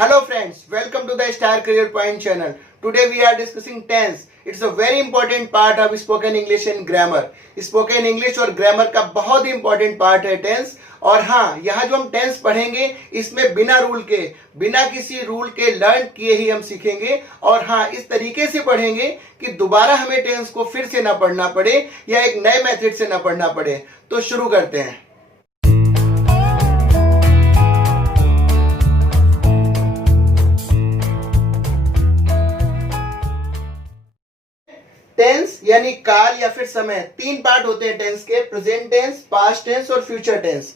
Hello friends, welcome to the Star Career Point channel. Today we are discussing tense. It's a very important part of spoken English and grammar. Spoken English और grammar का बहुत ही important part है tense. और हाँ, यहाँ जो हम tense पढ़ेंगे इसमें बिना रूल के, बिना किसी रूल के लर्न किए ही हम सीखेंगे. और हाँ, इस तरीके से पढ़ेंगे कि दोबारा हमें tense को फिर से ना पढ़ना पड़े या एक नए मेथड से ना पढ़ना पड़े. तो शुरू करते हैं. टेंस यानी काल या फिर समय. तीन पार्ट होते हैं टेंस के: प्रेजेंट टेंस, पास्ट टेंस और फ्यूचर टेंस.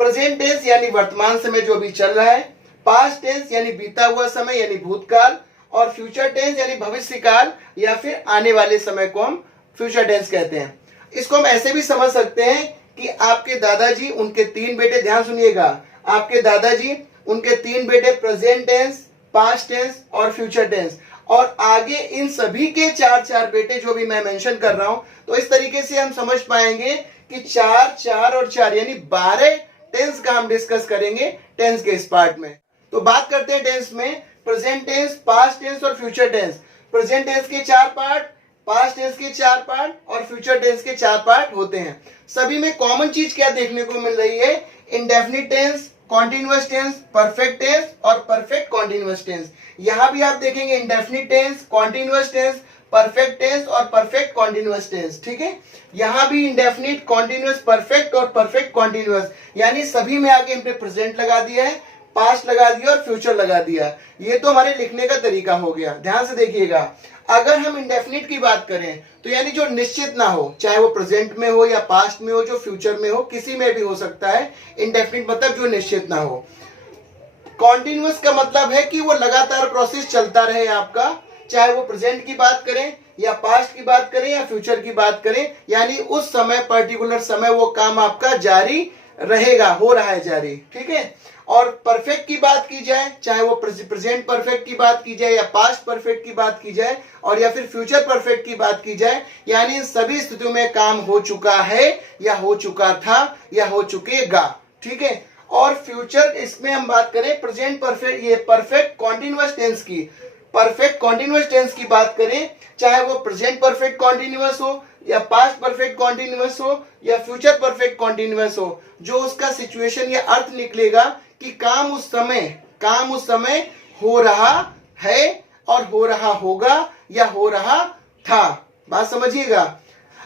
प्रेजेंट टेंस यानी वर्तमान समय जो भी चल रहा है, पास्ट टेंस यानी बीता हुआ समय यानी भूतकाल, और फ्यूचर टेंस यानी भविष्य काल या फिर आने वाले समय को हम फ्यूचर टेंस कहते हैं. इसको हम ऐसे भी समझ सकते हैं कि आपके दादाजी, उनके तीन बेटे, ध्यान सुनिएगा, आपके दादाजी, उनके तीन बेटे प्रेजेंट टेंस, पास्ट टेंस और फ्यूचर टेंस, और आगे इन सभी के चार चार बेटे जो भी मैं मेंशन कर रहा हूं. तो इस तरीके से हम समझ पाएंगे कि चार चार और चार यानी 12 टेंस का हम डिस्कस करेंगे टेंस के इस पार्ट में. तो बात करते हैं टेंस में. प्रेजेंट टेंस, पास्ट टेंस और फ्यूचर टेंस. प्रेजेंट टेंस के 4 पार्ट, पास्ट टेंस के 4 पार्ट और फ्यूचर टेंस के 4 पार्ट होते हैं. सभी में कॉमन चीज क्या देखने को मिल रही है? Indefinite tense, continuous tense, perfect tense और परफेक्ट कॉन्टिन्यूअस टेंस. यहां भी आप देखेंगे indefinite tense, continuous tense, perfect tense और परफेक्ट कॉन्टिन्यूअस टेंस. ठीक है, यहां भी इंडेफिनिट, कॉन्टिन्यूअस, परफेक्ट और परफेक्ट कॉन्टिन्यूअस, यानी सभी में आगे इन पे प्रेजेंट लगा दिया है, पास्ट लगा दिया और फ्यूचर लगा दिया. ये तो हमारे लिखने का तरीका हो गया. ध्यान से देखिएगा, अगर हम इंडेफिनिट की बात करें तो यानी जो निश्चित ना हो, चाहे वो प्रेजेंट में हो या पास्ट में हो, जो फ्यूचर में हो, किसी में भी हो सकता है. इंडेफिनिट मतलब जो निश्चित ना हो. कॉन्टिन्यूअस का मतलब है कि वो लगातार प्रोसेस चलता रहे आपका, चाहे वो प्रेजेंट की बात करें या पास्ट की बात करें या फ्यूचर की बात करें, यानी उस समय, पर्टिकुलर समय वो काम आपका जारी रहेगा, हो रहा है जारी. ठीक है. और परफेक्ट की बात की जाए, चाहे वो प्रेजेंट परफेक्ट की बात की जाए या पास्ट परफेक्ट की बात की जाए और या फिर फ्यूचर परफेक्ट की बात की जाए, यानी इन सभी स्थितियों में काम हो चुका है या हो चुका था या हो चुकेगा. ठीक है. और फ्यूचर, इसमें हम बात करें प्रेजेंट परफेक्ट, ये परफेक्ट कॉन्टिन्यूअस टेंस की, परफेक्ट कॉन्टिन्यूअस टेंस की बात करें, चाहे वो प्रेजेंट परफेक्ट कॉन्टिन्यूअस हो या पास्ट परफेक्ट कॉन्टिन्यूअस हो या फ्यूचर परफेक्ट कॉन्टिन्यूअस हो, जो उसका सिचुएशन या अर्थ निकलेगा कि काम उस समय हो रहा है और हो रहा होगा या हो रहा था. बात समझिएगा.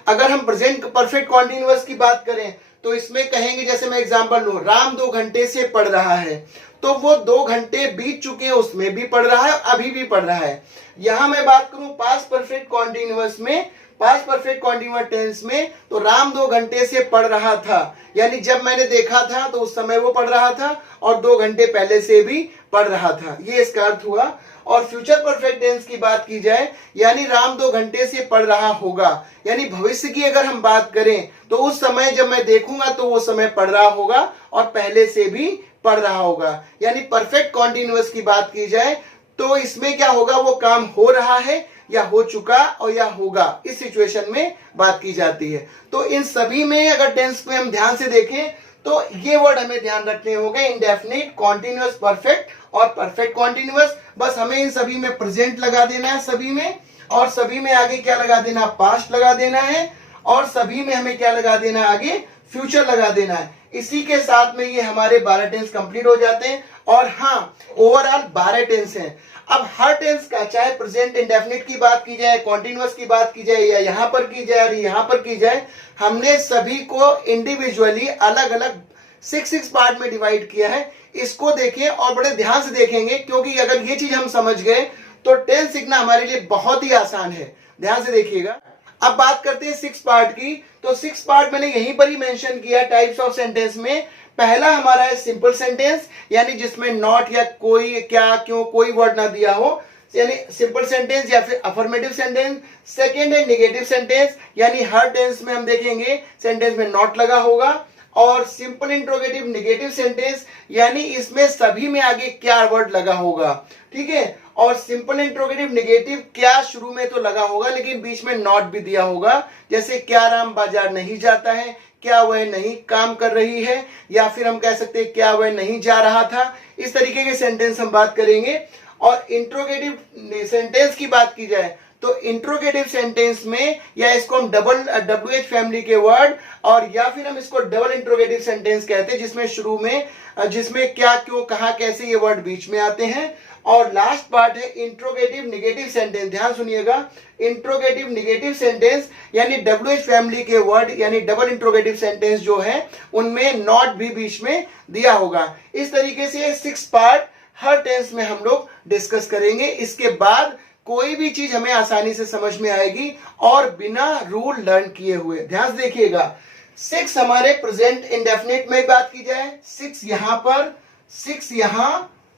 अगर हम प्रेजेंट परफेक्ट कॉन्टिन्यूअस की बात करें तो इसमें कहेंगे, जैसे मैं एग्जांपल लूं, राम 2 घंटे से पढ़ रहा है, तो वो 2 घंटे बीत चुके हैं, उसमें भी पढ़ रहा है, अभी भी पढ़ रहा है. यहां मैं बात करूं पास्ट परफेक्ट कॉन्टिन्यूअस में, पास्ट परफेक्ट कॉन्टिन्यूअस टेंस में, तो राम 2 घंटे से पढ़ रहा था, यानी जब मैंने देखा था तो उस समय वो पढ़ रहा था और 2 घंटे पहले से भी पढ़ रहा था. ये इसका अर्थ हुआ. और फ्यूचर परफेक्ट टेंस की बात की जाए, यानी राम 2 घंटे से पढ़ रहा होगा, यानी भविष्य की अगर हम बात करें तो उस समय जब मैं देखूंगा तो वो समय पढ़ रहा होगा और पहले से भी पढ़ रहा होगा. यानी परफेक्ट कॉन्टिन्यूअस की बात की जाए तो इसमें क्या होगा, वो काम हो रहा है या हो चुका और या होगा, इस सिचुएशन में बात की जाती है. तो इन सभी में अगर टेंस में हम ध्यान से देखें तो ये वर्ड हमें ध्यान रखने होंगे: इंडेफिनिट, कॉन्टिन्यूअस, परफेक्ट और परफेक्ट कॉन्टिन्यूअस. बस हमें इन सभी में प्रेजेंट लगा देना है, सभी में, और सभी में आगे क्या लगा देना, पास्ट लगा देना है, और सभी में हमें क्या लगा देना है, आगे फ्यूचर लगा देना है. इसी के साथ में ये हमारे 12 टेंस कंप्लीट हो जाते हैं. और हाँ, ओवरऑल 12 टेंस हैं. अब हर टेंस का, चाहे प्रेजेंट इंडेफिनिट की बात की जाए, कॉन्टिन्यूअस की बात की जाए या यहां पर की जाए और यहां पर की जाए, हमने सभी को इंडिविजुअली अलग अलग 6 पार्ट में डिवाइड किया है. इसको देखें और बड़े ध्यान से देखेंगे, क्योंकि अगर ये चीज हम समझ गए तो टेंस सीखना हमारे लिए बहुत ही आसान है. ध्यान से देखिएगा. अब बात करते हैं 6 पार्ट की. तो 6 पार्ट मैंने यहीं पर ही मेंशन किया टाइप्स ऑफ सेंटेंस में. पहला हमारा है सिंपल सेंटेंस, यानी जिसमें नॉट या कोई, क्या, क्यों, कोई वर्ड ना दिया हो, यानी सिंपल सेंटेंस या फिर अफर्मेटिव सेंटेंस. सेकेंड है नेगेटिव सेंटेंस, यानी हर टेंस में हम देखेंगे सेंटेंस में नॉट लगा होगा. और सिंपल इंट्रोगेटिव नेगेटिव सेंटेंस, यानी इसमें सभी में आगे क्या वर्ड लगा होगा. ठीक है. और सिंपल इंट्रोगेटिव नेगेटिव, क्या शुरू में तो लगा होगा लेकिन बीच में नॉट भी दिया होगा, जैसे क्या राम बाजार नहीं जाता है, क्या वह नहीं काम कर रही है, या फिर हम कह सकते हैं क्या वह नहीं जा रहा था। इस तरीके के सेंटेंस हम बात करेंगे। और इंट्रोगेटिव सेंटेंस की बात की जाए तो इंट्रोगेटिव सेंटेंस में या इसको हम डबल WH फैमिली के वर्ड, और या फिर हम इसको डबल इंट्रोगेटिव सेंटेंस कहते हैं, जिसमें शुरू में जिसमें क्या क्यों कहां कैसे ये वर्ड बीच में आते हैं। और लास्ट पार्ट है इंट्रोगेटिव निगेटिव सेंटेंस। ध्यान सुनिएगा, इंट्रोगेटिव निगेटिव सेंटेंस यानी WH फैमिली के वर्ड यानी डबल इंट्रोगेटिव सेंटेंस जो है उनमें नॉट भी बीच में दिया होगा। इस तरीके से 6 पार्ट हर टेंस में हम लोग डिस्कस करेंगे। इसके बाद कोई भी चीज हमें आसानी से समझ में आएगी और बिना रूल लर्न किए हुए। ध्यान से देखिएगा, 6 हमारे प्रेजेंट इंडेफिनिट में बात की जाए, 6 यहां पर, 6 यहां,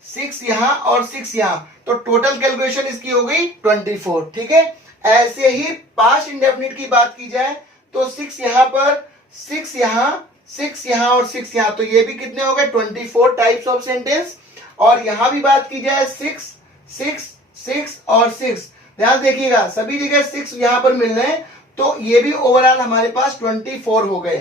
6 यहां और 6 यहां, तो टोटल कैलकुलेशन इसकी हो गई 24। ठीक है। ऐसे ही पास्ट इंडेफिनिट की बात की जाए तो 6 यहां पर, 6 यहां, 6 यहां और 6 यहां, तो ये भी कितने हो गए 24 टाइप्स ऑफ सेंटेंस। और यहां भी बात की जाए 6, 6, 6 और 6, ध्यान देखिएगा सभी जगह 6 यहां पर मिल रहे हैं, तो ये भी ओवरऑल हमारे पास 24 हो गए।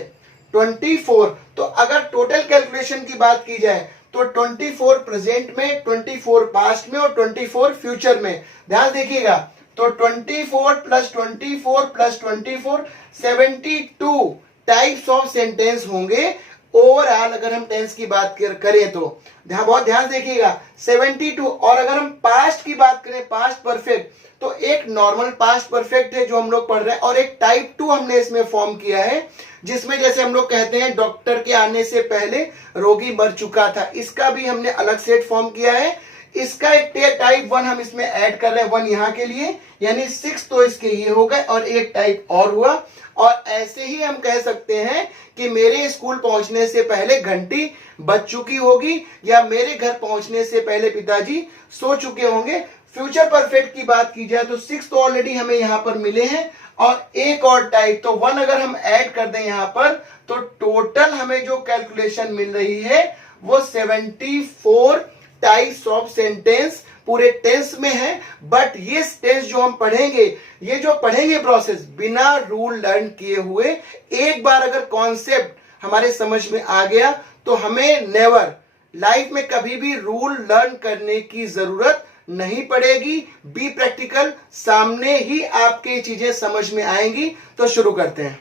24, तो अगर टोटल कैलकुलेशन की बात की जाए तो 24 प्रेजेंट में, 24 पास्ट में और 24 फ्यूचर में। ध्यान देखिएगा, तो 24 plus 24 plus 24 72 types of sentence होंगे ओवरऑल अगर हम टेंस की बात करें तो। बहुत ध्यान देखिएगा 72। और अगर हम पास्ट की बात करें, पास्ट परफेक्ट, तो एक नॉर्मल पास्ट परफेक्ट है जो हम लोग पढ़ रहे हैं, और एक टाइप 2 हमने इसमें फॉर्म किया है, जिसमें जैसे हम लोग कहते हैं डॉक्टर के आने से पहले रोगी मर चुका था, इसका भी हमने अलग सेट फॉर्म किया है। इसका एक टाइप 1 हम इसमें ऐड कर रहे हैं, 1 यहाँ के लिए, यानी 6 तो इसके ये हो गए और एक टाइप और हुआ। और ऐसे ही हम कह सकते हैं कि मेरे स्कूल पहुंचने से पहले घंटी बज चुकी होगी, या मेरे घर पहुंचने से पहले पिताजी सो चुके होंगे। फ्यूचर परफेक्ट की बात की जाए तो 6 तो ऑलरेडी हमें यहाँ पर मिले हैं, और एक और टाइप, तो 1 अगर हम ऐड कर दें यहाँ पर, तो टोटल हमें जो कैलकुलेशन मिल रही है वो 74 टाइप्स ऑफ सेंटेंस पूरे टेंस में है। बट ये टेंस जो हम पढ़ेंगे, ये जो पढ़ेंगे प्रोसेस बिना रूल लर्न किए हुए, एक बार अगर कॉन्सेप्ट हमारे समझ में आ गया तो हमें नेवर लाइफ में कभी भी रूल लर्न करने की जरूरत नहीं पड़ेगी। बी प्रैक्टिकल, सामने ही आपके चीजें समझ में आएंगी। तो शुरू करते हैं।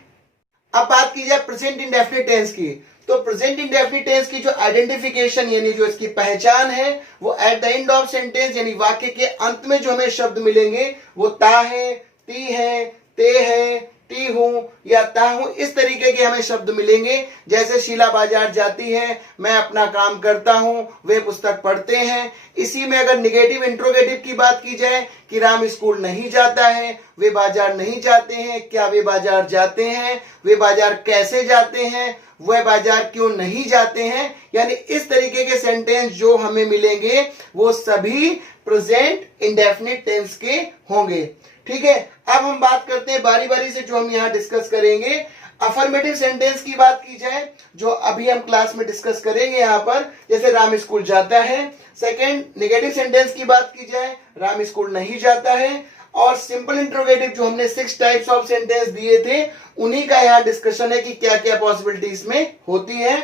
अब बात की जाए प्रेजेंट इंडेफिनिट टेंस की, तो प्रेजेंट इंडेफिनिट टेंस की जो आइडेंटिफिकेशन यानी जो इसकी पहचान है वो eight the end of sentence यानी वाक्य के अंत में जो हमें शब्द मिलेंगे वो ता है, ती है, ते है, ती हूं या ता हूं, इस तरीके के हमें शब्द मिलेंगे। जैसे शीला बाजार जाती है, मैं अपना काम करता हूं, वे पुस्तक पढ़ते हैं। इसी में अगर निगेटिव इंट्रोगेटिव की बात की जाए कि राम स्कूल नहीं जाता है, वे बाजार नहीं जाते हैं, क्या वे बाजार जाते हैं, वे बाजार कैसे जाते हैं, वह बाजार क्यों नहीं जाते हैं, यानी इस तरीके के सेंटेंस जो हमें मिलेंगे वो सभी प्रेजेंट इंडेफिनिट टेंस के होंगे। ठीक है। अब हम बात करते हैं बारी बारी से जो हम यहाँ डिस्कस करेंगे। अफर्मेटिव सेंटेंस की बात की जाए जो अभी हम क्लास में डिस्कस करेंगे यहाँ पर, जैसे राम स्कूल जाता है। सेकंड, नेगेटिव सेंटेंस की बात की जाए, राम स्कूल नहीं जाता है। और सिंपल इंट्रोगेटिव जो हमने 6 टाइप्स ऑफ सेंटेंस दिए थे उन्हीं का यहाँ डिस्कशन है कि क्या क्या पॉसिबिलिटी इसमें होती है।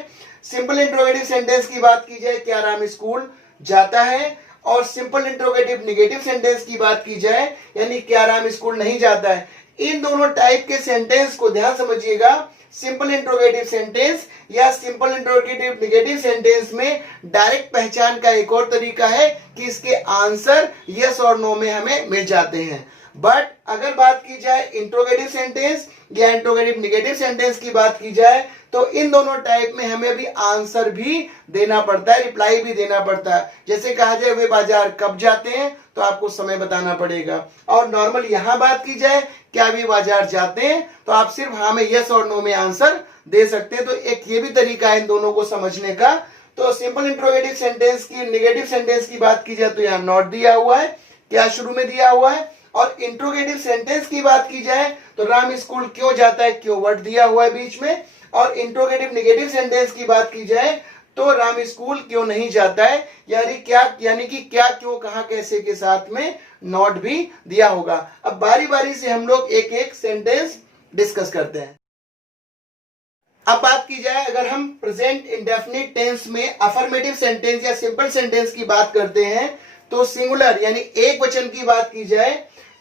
सिंपल इंट्रोगेटिव सेंटेंस की बात की जाए, क्या राम स्कूल जाता है। और सिंपल इंट्रोगेटिव नेगेटिव सेंटेंस की बात की जाए यानी क्या राम स्कूल नहीं जाता है। इन दोनों टाइप के सेंटेंस को ध्यान समझिएगा। सिंपल इंट्रोगेटिव सेंटेंस या सिंपल इंट्रोगेटिव नेगेटिव सेंटेंस में डायरेक्ट पहचान का एक और तरीका है कि इसके आंसर यस और नो में हमें मिल जाते हैं। बट अगर बात की जाए इंट्रोगेटिव सेंटेंस या इंट्रोगेटिव नेगेटिव सेंटेंस की बात की जाए तो इन दोनों टाइप में हमें भी आंसर भी देना पड़ता है, रिप्लाई भी देना पड़ता है। जैसे कहा जाए वे बाजार कब जाते हैं तो आपको समय बताना पड़ेगा। और नॉर्मल यहां बात की जाए क्या वे बाजार जाते हैं तो आप सिर्फ हाँ में यस और नो में आंसर दे सकते हैं। तो एक ये भी तरीका है इन दोनों को समझने का। तो सिंपल इंट्रोगेटिव सेंटेंस की नेगेटिव सेंटेंस की बात की जाए तो यहाँ नॉट दिया हुआ है, क्या शुरू में दिया हुआ है। और इंट्रोगेटिव सेंटेंस की बात की जाए तो राम स्कूल क्यों जाता है, क्यों वर्ड दिया हुआ है बीच में। और इंट्रोगेटिव नेगेटिव सेंटेंस की बात की जाए तो राम स्कूल क्यों नहीं जाता है, यानी कि क्या क्यों कहां कैसे के साथ में नॉट भी दिया होगा। अब बारी बारी से हम लोग एक एक सेंटेंस डिस्कस करते हैं। अब बात की जाए, अगर हम प्रेजेंट इंडेफिनिट टेंस में अफर्मेटिव सेंटेंस या सिंपल सेंटेंस की बात करते हैं, तो सिंगुलर यानी एक वचन की बात की जाए,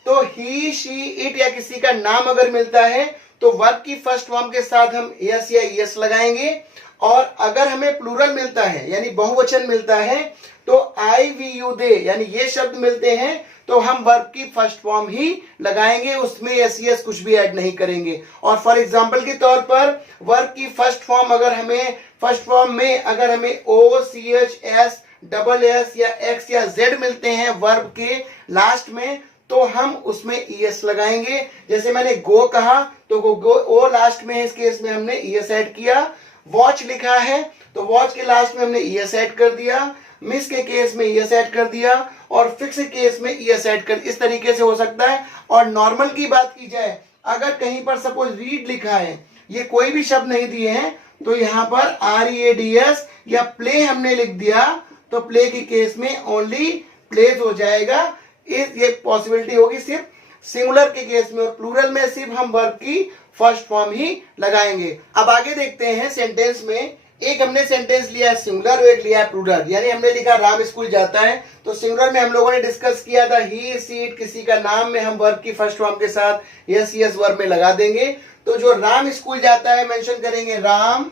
तो ही, शी, इट या किसी का नाम अगर मिलता है तो वर्ब की फर्स्ट फॉर्म के साथ हम यस या यस लगाएंगे। और अगर हमें प्लूरल मिलता है यानी बहुवचन मिलता है, तो आई, वी, यू, दे यानी ये शब्द मिलते हैं, तो हम वर्ब की फर्स्ट फॉर्म ही लगाएंगे, उसमें एस यस कुछ भी ऐड नहीं करेंगे। और फॉर एग्जांपल के तौर पर वर्ब की फर्स्ट फॉर्म में अगर हमें ओ, सी, एच, एस, डबल एस या एक्स या जेड मिलते हैं वर्ब के लास्ट में, तो हम उसमें ईएस लगाएंगे। जैसे मैंने गो कहा तो गो ओ लास्ट में है, इस केस में हमने ईएस ऐड किया। वॉच लिखा है तो वॉच के लास्ट में हमने ईएस ऐड कर दिया। मिस के केस में ईएस ऐड कर दिया और फिक्स के केस में ईएस ऐड कर, इस तरीके से हो सकता है। और नॉर्मल की बात की जाए, अगर कहीं पर सपोज रीड लिखा है, ये कोई भी शब्द नहीं दिए हैं, तो यहाँ पर READS या प्ले हमने लिख दिया, तो प्ले के केस में ओनली प्लेज हो जाएगा। ये पॉसिबिलिटी होगी सिर्फ सिंगुलर के केस में, और प्लूरल में सिर्फ हम वर्ब की फर्स्ट फॉर्म ही लगाएंगे। अब आगे देखते हैं सेंटेंस में, एक हमने सेंटेंस लिया है सिंगुलर और एक लिया है प्लूरल। यानी हमने लिखा राम स्कूल जाता है, तो सिंगुलर में हम लोगों ने डिस्कस किया था ही, सी, इट किसी का नाम में हम वर्ब की फर्स्ट फॉर्म के साथ यस यस वर्ब में लगा देंगे। तो जो राम स्कूल जाता है मेंशन करेंगे राम,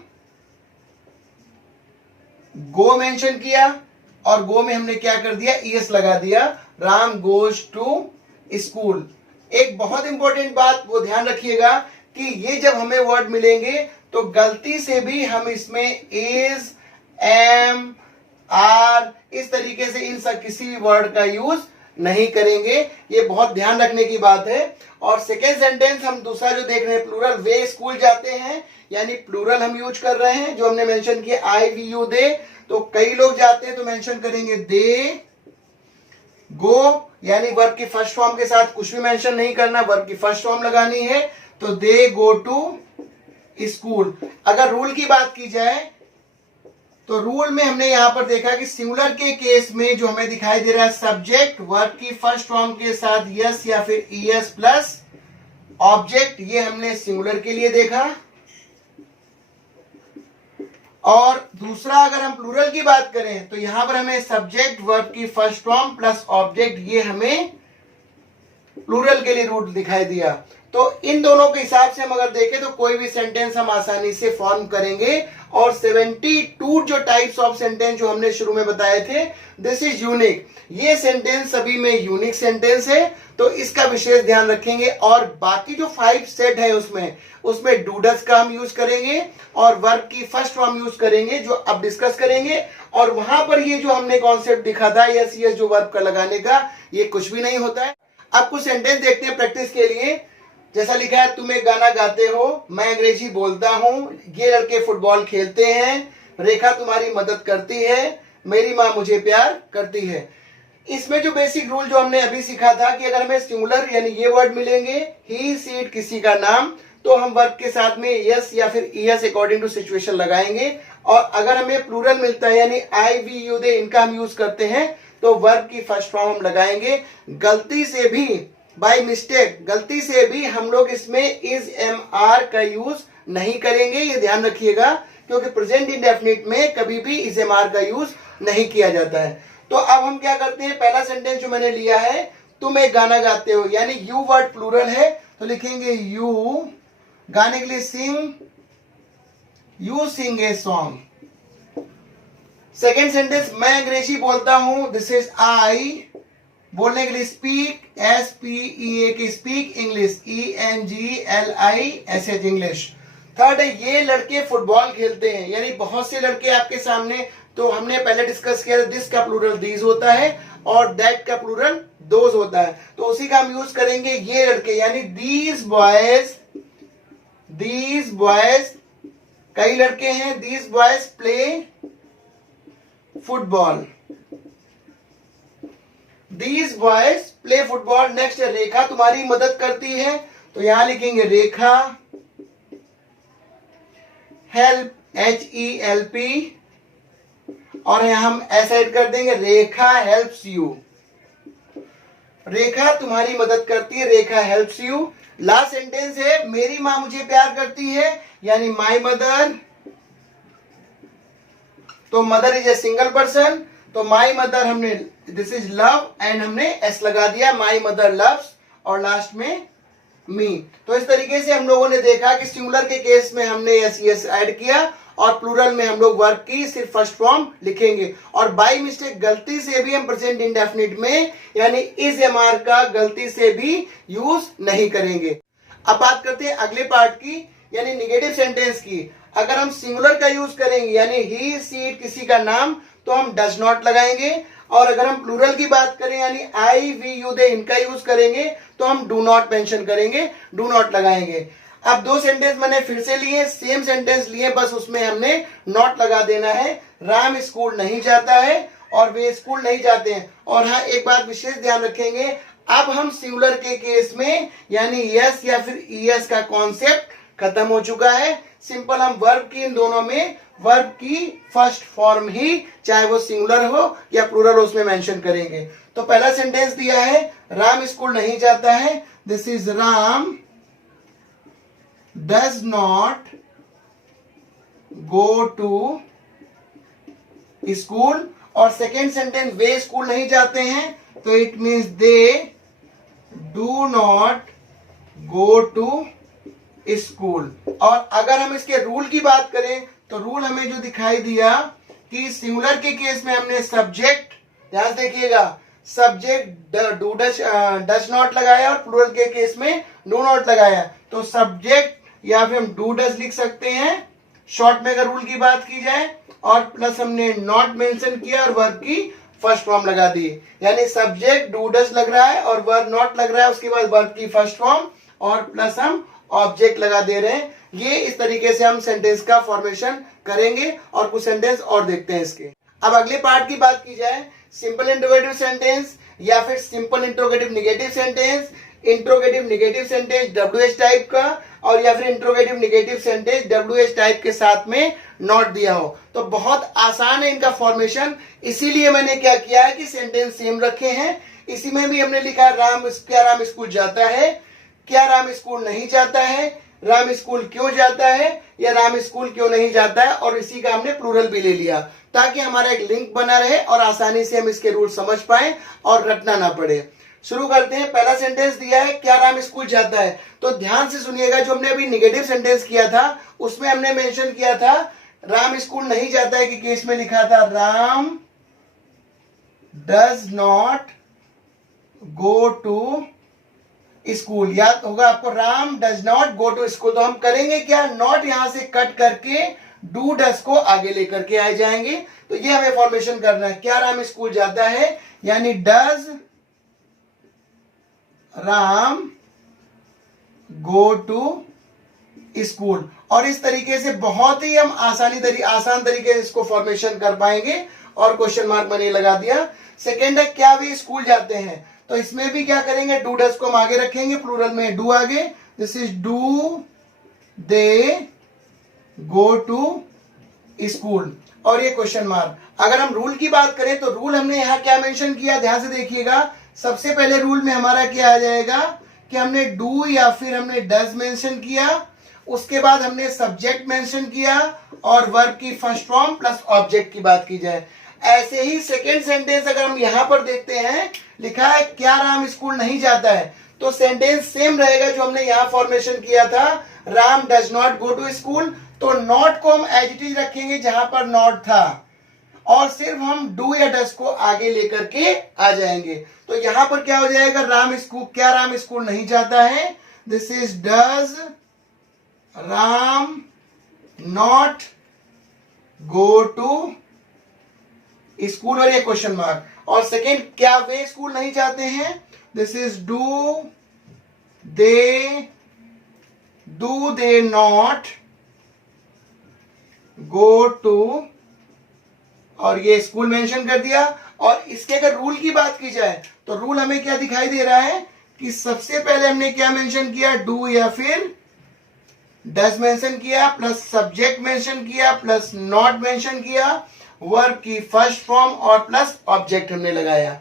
गो मेंशन किया और गो में हमने क्या कर दिया, ईएस लगा दिया, राम गोज टू स्कूल। एक बहुत इंपॉर्टेंट बात वो ध्यान रखिएगा कि ये जब हमें वर्ड मिलेंगे तो गलती से भी हम इसमें इज, एम, आर इस तरीके से इन सब किसी भी वर्ड का यूज नहीं करेंगे, ये बहुत ध्यान रखने की बात है। और सेकेंड सेंटेंस हम दूसरा जो देख रहे हैं प्लूरल, वे स्कूल जाते हैं, यानी प्लूरल हम यूज कर रहे हैं, जो हमने मेंशन किया आई, वी, यू, दे, तो कई लोग जाते हैं तो मेंशन करेंगे दे गो, यानी वर्ब की फर्स्ट फॉर्म के साथ कुछ भी मेंशन नहीं करना, वर्ब की फर्स्ट फॉर्म लगानी है, तो दे गो टू स्कूल। अगर रूल की बात की जाए तो रूल में हमने यहां पर देखा कि सिंगुलर के केस में जो हमें दिखाई दे रहा है सब्जेक्ट वर्ब की फर्स्ट फॉर्म के साथ यस या फिर ईएस प्लस ऑब्जेक्ट, ये हमने सिंगुलर के लिए देखा। और दूसरा अगर हम प्लूरल की बात करें तो यहां पर हमें सब्जेक्ट वर्ब की फर्स्ट फॉर्म प्लस ऑब्जेक्ट, ये हमें प्लूरल के लिए रूल दिखाई दिया। तो इन दोनों के हिसाब से हम अगर देखें तो कोई भी सेंटेंस हम आसानी से फॉर्म करेंगे। और 72 जो टाइप्स ऑफ सेंटेंस जो हमने शुरू में बताए थे, दिस इज यूनिक, ये सेंटेंस सभी में यूनिक सेंटेंस है, तो इसका विशेष ध्यान रखेंगे। और बाकी जो 5 सेट है उसमें डूडस का हम यूज करेंगे और वर्ब की फर्स्ट फॉर्म यूज करेंगे, जो अब डिस्कस करेंगे। और वहां पर ये जो हमने कॉन्सेप्ट दिखा था यस यस जो वर्ब का लगाने का, ये कुछ भी नहीं होता है। अब कुछ सेंटेंस देखते हैं प्रैक्टिस के लिए। जैसा लिखा है, तुम एक गाना गाते हो, मैं अंग्रेजी बोलता हूं, ये लड़के फुटबॉल खेलते हैं, रेखा तुम्हारी मदद करती है, मेरी माँ मुझे प्यार करती है। इसमें जो बेसिक रूल जो हमने अभी सीखा था कि अगर हमें सिंगुलर यानी ये वर्ड मिलेंगे ही, सी, इट किसी का नाम, तो हम वर्ब के साथ में यस या फिर ईएस अकॉर्डिंग टू सिचुएशन लगाएंगे। और अगर हमें प्लूरल मिलता है यानी आई, वी, यू, दे, इनका हम यूज करते हैं, तो वर्ब की फर्स्ट फॉर्म हम लगाएंगे। गलती से भी, बाय मिस्टेक, गलती से भी हम लोग इसमें इज, एम, आर का यूज नहीं करेंगे, ये ध्यान रखिएगा, क्योंकि प्रेजेंट इंडेफिनिट में कभी भी इज, एम, आर का यूज नहीं किया जाता है। तो अब हम क्या करते हैं, पहला सेंटेंस जो मैंने लिया है, तुम एक गाना गाते हो, यानी यू वर्ड प्लूरल है, तो लिखेंगे यू, गाने के लिए sing, you sing a song. Second sentence, मैं अंग्रेजी बोलता हूं, दिस इज आई, बोलने के लिए स्पीक, SPEAK की speak English, ENGLISH English. Third है, ये लड़के फुटबॉल खेलते हैं, यानी बहुत से लड़के आपके सामने, तो हमने पहले डिस्कस किया, दिस का प्लूरल दीज होता है और दैट का प्लूरल दोज होता है, तो उसी का हम यूज करेंगे ये लड़के, यानी दीज बॉयज, कई लड़के हैं, these boys play football, These boys play football। Next है, रेखा तुम्हारी मदद करती है, तो यहां लिखेंगे रेखा, हेल्प, HELP, और यहां हम ऐसा ऐड कर देंगे रेखा हेल्प्स यू। रेखा तुम्हारी मदद करती है, रेखा हेल्प्स यू। लास्ट सेंटेंस है मेरी माँ मुझे प्यार करती है, यानी माई मदर। तो mother is a single person, तो माई मदर हमने दिस इज लव एंड हमने एस लगा दिया, माई मदर लव्स और लास्ट में मी। तो इस तरीके से हम लोगों ने देखा कि सिंगुलर के केस में हमने एस यस ऐड किया और प्लूरल में हम लोग वर्ब की सिर्फ फर्स्ट फॉर्म लिखेंगे। और बाय मिस्टेक गलती से भी हम प्रेजेंट इंडेफिनिट में यानी इज एमआर का गलती से भी यूज नहीं करेंगे। अब बात करते हैं अगले पार्ट की, यानी निगेटिव सेंटेंस की। अगर हम सिंगुलर का यूज करेंगे यानी ही सी इट किसी का नाम, तो हम डज नॉट लगाएंगे। और अगर हम प्लूरल की बात करें यानी आई वी यू दे इनका यूज करेंगे, तो हम डू नॉट मेंशन करेंगे, डू नॉट लगाएंगे। अब दो सेंटेंस मैंने फिर से लिए, सेम सेंटेंस लिए, बस उसमें हमने नॉट लगा देना है। राम स्कूल नहीं जाता है और वे स्कूल नहीं जाते हैं। और हाँ, एक बात विशेष ध्यान रखेंगे, अब हम सिंगुलर के केस में यानी यस या फिर ईएस का कॉन्सेप्ट खत्म हो चुका है। सिंपल हम वर्ब की इन दोनों में वर्ब की फर्स्ट फॉर्म ही, चाहे वो सिंगुलर हो या प्लूरल, उसमें मेंशन करेंगे। तो पहला सेंटेंस दिया है राम स्कूल नहीं जाता है, this is Ram does not go to school. और सेकेंड सेंटेंस वे स्कूल नहीं जाते हैं, तो it means they do not go to school. और अगर हम इसके रूल की बात करें तो रूल हमें जो दिखाई दिया कि सिंगुलर के केस में हमने सब्जेक्ट, ध्यान देखिएगा, सब्जेक्ट डू डज नॉट लगाया और प्लूरल के केस में डू नॉट लगाया। तो सब्जेक्ट या फिर हम डू डज लिख सकते हैं शॉर्ट में अगर रूल की बात की जाए, और प्लस हमने नॉट मेंशन किया और वर्ब की फर्स्ट फॉर्म लगा दी। यानी सब्जेक्ट डू डज लग रहा है और वर्ब नॉट लग रहा है, उसके बाद वर्ब की फर्स्ट फॉर्म और प्लस हम ऑब्जेक्ट लगा दे रहे हैं। ये इस तरीके से हम सेंटेंस का फॉर्मेशन करेंगे और कुछ सेंटेंस और देखते हैं इसके। अब अगले पार्ट की बात की जाए, सिंपल इंट्रोगेटिव सेंटेंस या फिर simple interrogative negative sentence. Interrogative negative sentence WH type का, और या फिर interrogative negative sentence WH type के साथ में नॉट दिया हो। तो बहुत आसान है इनका फॉर्मेशन, इसीलिए मैंने क्या किया है कि सेंटेंस सेम रखे हैं। इसी में भी हमने लिखा क्या राम स्कूल जाता है, क्या राम स्कूल नहीं जाता है, राम स्कूल क्यों जाता है, या राम स्कूल क्यों नहीं जाता है। और इसी का हमने प्लूरल भी ले लिया ताकि हमारा एक लिंक बना रहे और आसानी से हम इसके रूल समझ पाए और रटना ना पड़े। शुरू करते हैं। पहला सेंटेंस दिया है क्या राम स्कूल जाता है, तो ध्यान से सुनिएगा। जो हमने अभी निगेटिव सेंटेंस किया था उसमें हमने मेंशन किया था राम स्कूल नहीं जाता है के केस में लिखा था Ram does not go to school. याद होगा आपको, Ram does not go to school. तो हम करेंगे क्या, नॉट यहां से कट करके डू डज को आगे लेकर के आ जाएंगे। तो ये हमें फॉर्मेशन करना है, क्या राम स्कूल जाता है यानी does Ram go to school. और इस तरीके से बहुत ही हम आसान तरीके से इसको फॉर्मेशन कर पाएंगे। और क्वेश्चन मार्क मैंने लगा दिया। सेकेंड है क्या वे स्कूल जाते हैं, तो इसमें भी क्या करेंगे, डू डज को हम आगे रखेंगे, प्लूरल में डू आगे, this is do they go to school. और ये क्वेश्चन मार्क। अगर हम रूल की बात करें तो रूल हमने यहां क्या मेंशन किया, ध्यान से देखिएगा। सबसे पहले रूल में हमारा क्या आ जाएगा कि हमने डू या फिर हमने डज मेंशन किया, उसके बाद हमने सब्जेक्ट मेंशन किया और वर्ब की फर्स्ट फॉर्म प्लस ऑब्जेक्ट की बात की जाए। ऐसे ही सेकेंड सेंटेंस अगर हम यहां पर देखते हैं, लिखा है क्या राम स्कूल नहीं जाता है, तो सेंटेंस सेम रहेगा जो हमने यहां फॉर्मेशन किया था, Ram does not go to school. तो नॉट को हम एज इट इज रखेंगे जहां पर नॉट था और सिर्फ हम डू या डज को आगे लेकर के आ जाएंगे। तो यहां पर क्या हो जाएगा, क्या राम स्कूल नहीं जाता है, this is does Ram not go to school और ये क्वेश्चन मार्क। और सेकेंड क्या वे स्कूल नहीं जाते हैं, this is do they not go to, और ये स्कूल मेंशन कर दिया। और इसके अगर रूल की बात की जाए तो रूल हमें क्या दिखाई दे रहा है कि सबसे पहले हमने क्या मेंशन किया, डू या फिर डज मेंशन किया, प्लस सब्जेक्ट मेंशन किया, प्लस नॉट मेंशन किया, वर्ब की फर्स्ट फॉर्म और प्लस ऑब्जेक्ट हमने लगाया।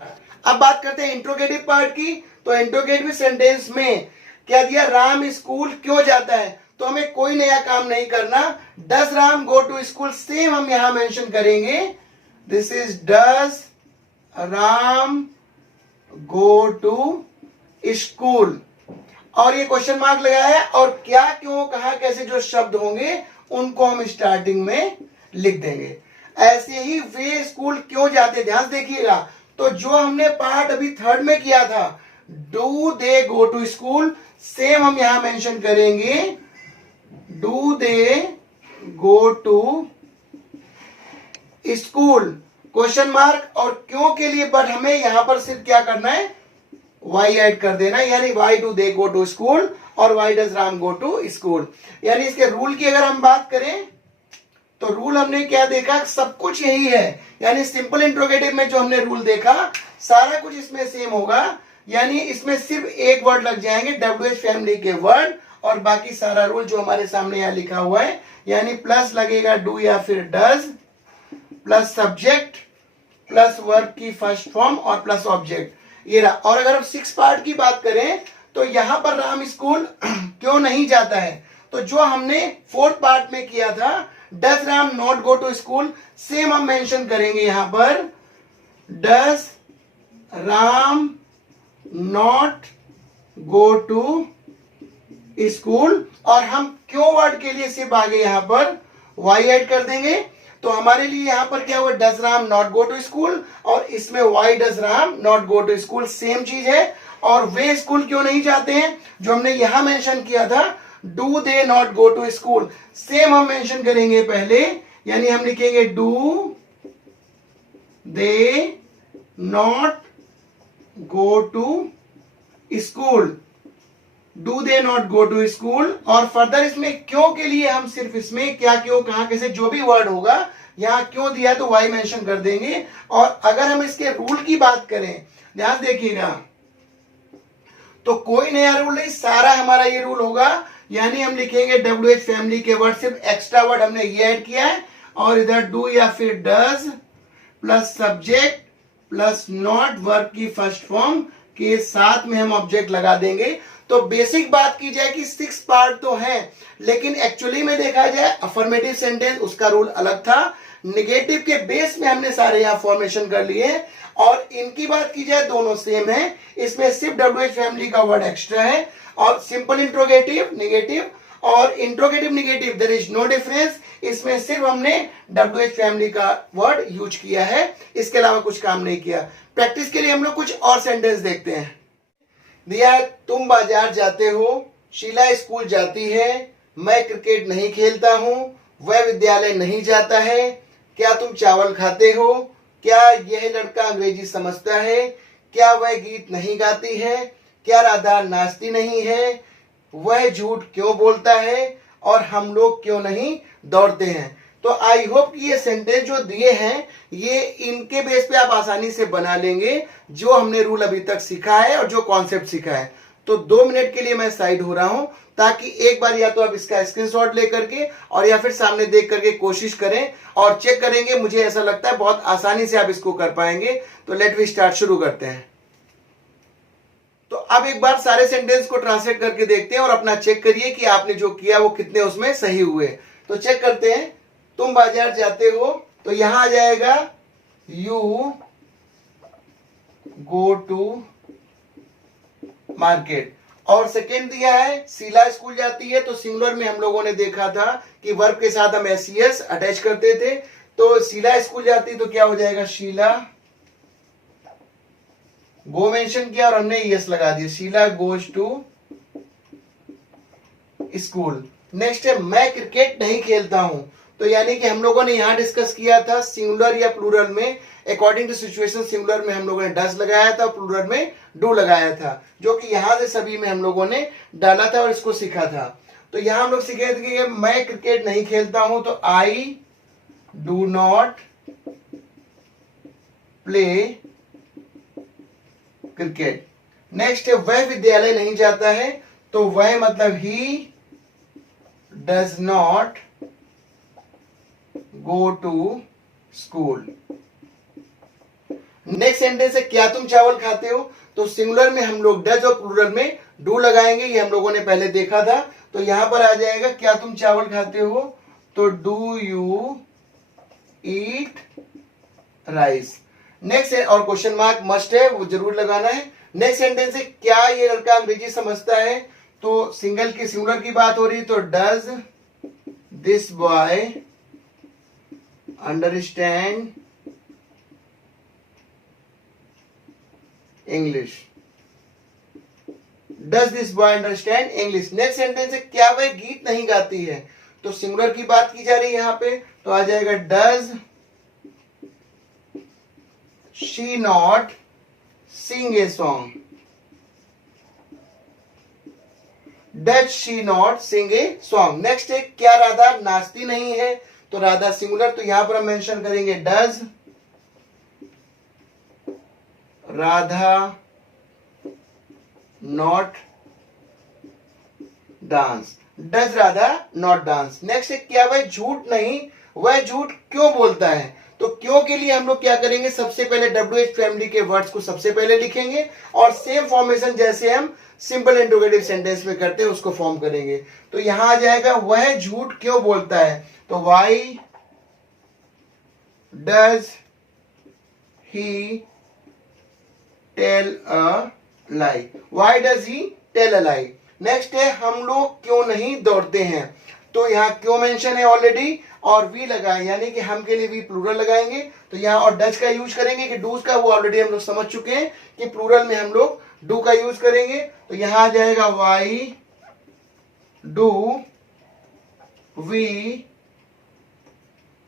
अब बात करते हैं इंट्रोगेटिव पार्ट की। तो इंट्रोगेटिव सेंटेंस में क्या दिया, राम स्कूल क्यों जाता है, तो हमें कोई नया काम नहीं करना। Does Ram go to school, same हम यहां मेंशन करेंगे, this is does Ram go to school, और ये क्वेश्चन मार्क लगाया है, और क्या क्यों कहा कैसे जो शब्द होंगे उनको हम स्टार्टिंग में लिख देंगे। ऐसे ही वे स्कूल क्यों जाते, ध्यान देखिएगा। तो जो हमने पार्ट अभी थर्ड में किया था, do they go to school, same हम यहां मेंशन करेंगे, do they go to school, question mark और क्यों के लिए, बट हमें यहां पर सिर्फ क्या करना है, वाई ऐड कर देना, यानी why do they go to school और why does Ram go to school. यानी इसके रूल की अगर हम बात करें तो रूल हमने क्या देखा, सब कुछ यही है। यानी सिंपल इंट्रोगेटिव में जो हमने रूल देखा सारा कुछ इसमें सेम होगा, यानी इसमें सिर्फ एक वर्ड लग जाएंगे WH फैमिली के वर्ड, और बाकी सारा रूल जो हमारे सामने यहाँ लिखा हुआ है, यानी प्लस लगेगा डू या फिर does, plus subject, plus verb की फर्स्ट फॉर्म और प्लस ऑब्जेक्ट, ये रहा। और अगर हम 6 पार्ट की बात करें तो यहां पर राम स्कूल क्यों नहीं जाता है, तो जो हमने 4th पार्ट में किया था, does Ram not go to school, same हम मेंशन करेंगे यहां पर, does Ram not go to school, और हम क्यों वर्ड के लिए सिर्फ आगे यहां पर वाई ऐड कर देंगे। तो हमारे लिए यहां पर क्या हुआ, does Ram not go to school, और इसमें why does Ram not go to school, same चीज है। और वे स्कूल क्यों नहीं जाते हैं, जो हमने यहां मेंशन किया था, do they not go to school, same हम मेंशन करेंगे पहले, यानी हम लिखेंगे do they not go to school, do they not go to school, और फर्दर इसमें क्यों के लिए हम सिर्फ इसमें क्या क्यों कहां कैसे जो भी वर्ड होगा यहां क्यों दिया तो वाई मेंशन कर देंगे। और अगर हम इसके रूल की बात करें, ध्यान देखिएगा, तो कोई नया रूल नहीं, सारा हमारा ये रूल होगा। यानी हम लिखेंगे WH फैमिली के वर्ड, सिर्फ एक्स्ट्रा वर्ड हमने ये ऐड किया है, और इधर डू या फिर does plus subject plus not verb की फर्स्ट फॉर्म के साथ में हम ऑब्जेक्ट लगा देंगे। तो बेसिक बात की जाए कि 6 पार्ट तो है, लेकिन एक्चुअली में देखा जाए अफर्मेटिव सेंटेंस उसका रूल अलग था, निगेटिव के बेस में हमने सारे यहां फॉर्मेशन कर लिए, और इनकी बात की जाए दोनों सेम है, इसमें सिर्फ WH फैमिली का वर्ड एक्स्ट्रा है, और सिंपल इंट्रोगेटिव निगेटिव और interrogative negative there is no difference, इसमें सिर्फ हमने WH फैमिली का वर्ड यूज किया है, इसके अलावा कुछ काम नहीं किया। प्रैक्टिस के लिए हम लोग कुछ और सेंटेंस देखते हैं। दिया है, तुम बाजार जाते हो, शीला स्कूल जाती है, मैं क्रिकेट नहीं खेलता हूं, वह विद्यालय नहीं जाता है, क्या तुम चावल खाते हो, क्या यह लड़का अंग्रेजी समझता है, क्या वह गीत नहीं गाती है, क्या राधा नाचती नहीं है, वह झूठ क्यों बोलता है, और हम लोग क्यों नहीं दौड़ते हैं। तो आई होप कि ये सेंटेंस जो दिए हैं ये इनके बेस पे आप आसानी से बना लेंगे, जो हमने रूल अभी तक सीखा है और जो कॉन्सेप्ट सीखा है। तो 2 मिनट के लिए मैं साइड हो रहा हूं, ताकि एक बार या तो आप इसका स्क्रीनशॉट ले करके और या फिर सामने देख करके कोशिश करें और चेक करेंगे। मुझे ऐसा लगता है बहुत आसानी से आप इसको कर पाएंगे। तो लेट वी स्टार्ट, शुरू करते हैं। तो अब एक बार सारे सेंटेंस को ट्रांसलेट करके देखते हैं और अपना चेक करिए कि आपने जो किया वो कितने उसमें सही हुए। तो चेक करते हैं। तुम बाजार जाते हो, तो यहां आ जाएगा यू गो टू मार्केट। और सेकेंड दिया है शीला स्कूल जाती है, तो सिंगुलर में हम लोगों ने देखा था कि वर्ब के साथ हम एस अटैच करते थे। तो शीला स्कूल जाती तो क्या हो जाएगा, शीला गो मेंशन किया और हमने यस लगा दिया, Sheela goes to school. Next है मैं क्रिकेट नहीं खेलता हूं, तो यानी कि हम लोगों ने यहां डिस्कस किया था सिंगुलर या प्लूरल में, अकॉर्डिंग टू सिचुएशन सिंगुलर में हम लोगों ने डज लगाया था, प्लूरल में डू लगाया था, जो कि यहां से सभी में हम लोगों ने डाला था और इसको सीखा था। तो यहां हम लोग सीखे थे कि मैं क्रिकेट नहीं खेलता हूं, तो I do not play cricket. Next है वह विद्यालय नहीं जाता है, तो वह मतलब ही does not go to school. Next sentence है क्या तुम चावल खाते हो, तो सिंगुलर में हम लोग डज और प्लूरल में डू लगाएंगे, ये हम लोगों ने पहले देखा था। तो यहां पर आ जाएगा क्या तुम चावल खाते हो, तो do you eat rice. Next है, और क्वेश्चन मार्क मस्ट है, वो जरूर लगाना है। नेक्स्ट सेंटेंस है क्या ये लड़का अंग्रेजी समझता है, तो सिंगल की सिंगुलर की बात हो रही, तो does this boy understand English, does this boy understand English. Next sentence है क्या वह गीत नहीं गाती है, तो सिंगुलर की बात की जा रही है यहां पे, तो आ जाएगा does she not sing a song, does she not sing a song. Next है क्या राधा नाचती नहीं है, तो राधा सिंगुलर, तो यहां पर हम मेंशन करेंगे does Radha not dance, does Radha not dance. Next है क्या वह झूठ नहीं, वह झूठ क्यों बोलता है, तो क्यों के लिए हम लोग क्या करेंगे, सबसे पहले WH फैमिली के वर्ड्स को सबसे पहले लिखेंगे और सेम फॉर्मेशन जैसे हम सिंपल इंट्रोगेटिव सेंटेंस में करते हैं उसको फॉर्म करेंगे। तो यहां आ जाएगा वह झूठ क्यों बोलता है, तो why does he tell a lie, why does he tell a lie. Next है हम लोग क्यों नहीं दौड़ते हैं, तो यहाँ क्यों मेंशन है ऑलरेडी और वी लगाए, यानी कि हम के लिए वी प्लूरल लगाएंगे, तो यहाँ और डज का यूज करेंगे कि डूज का वो ऑलरेडी हम लोग समझ चुके हैं कि प्लूरल में हम लोग डू का यूज करेंगे। तो यहाँ आ जाएगा why do we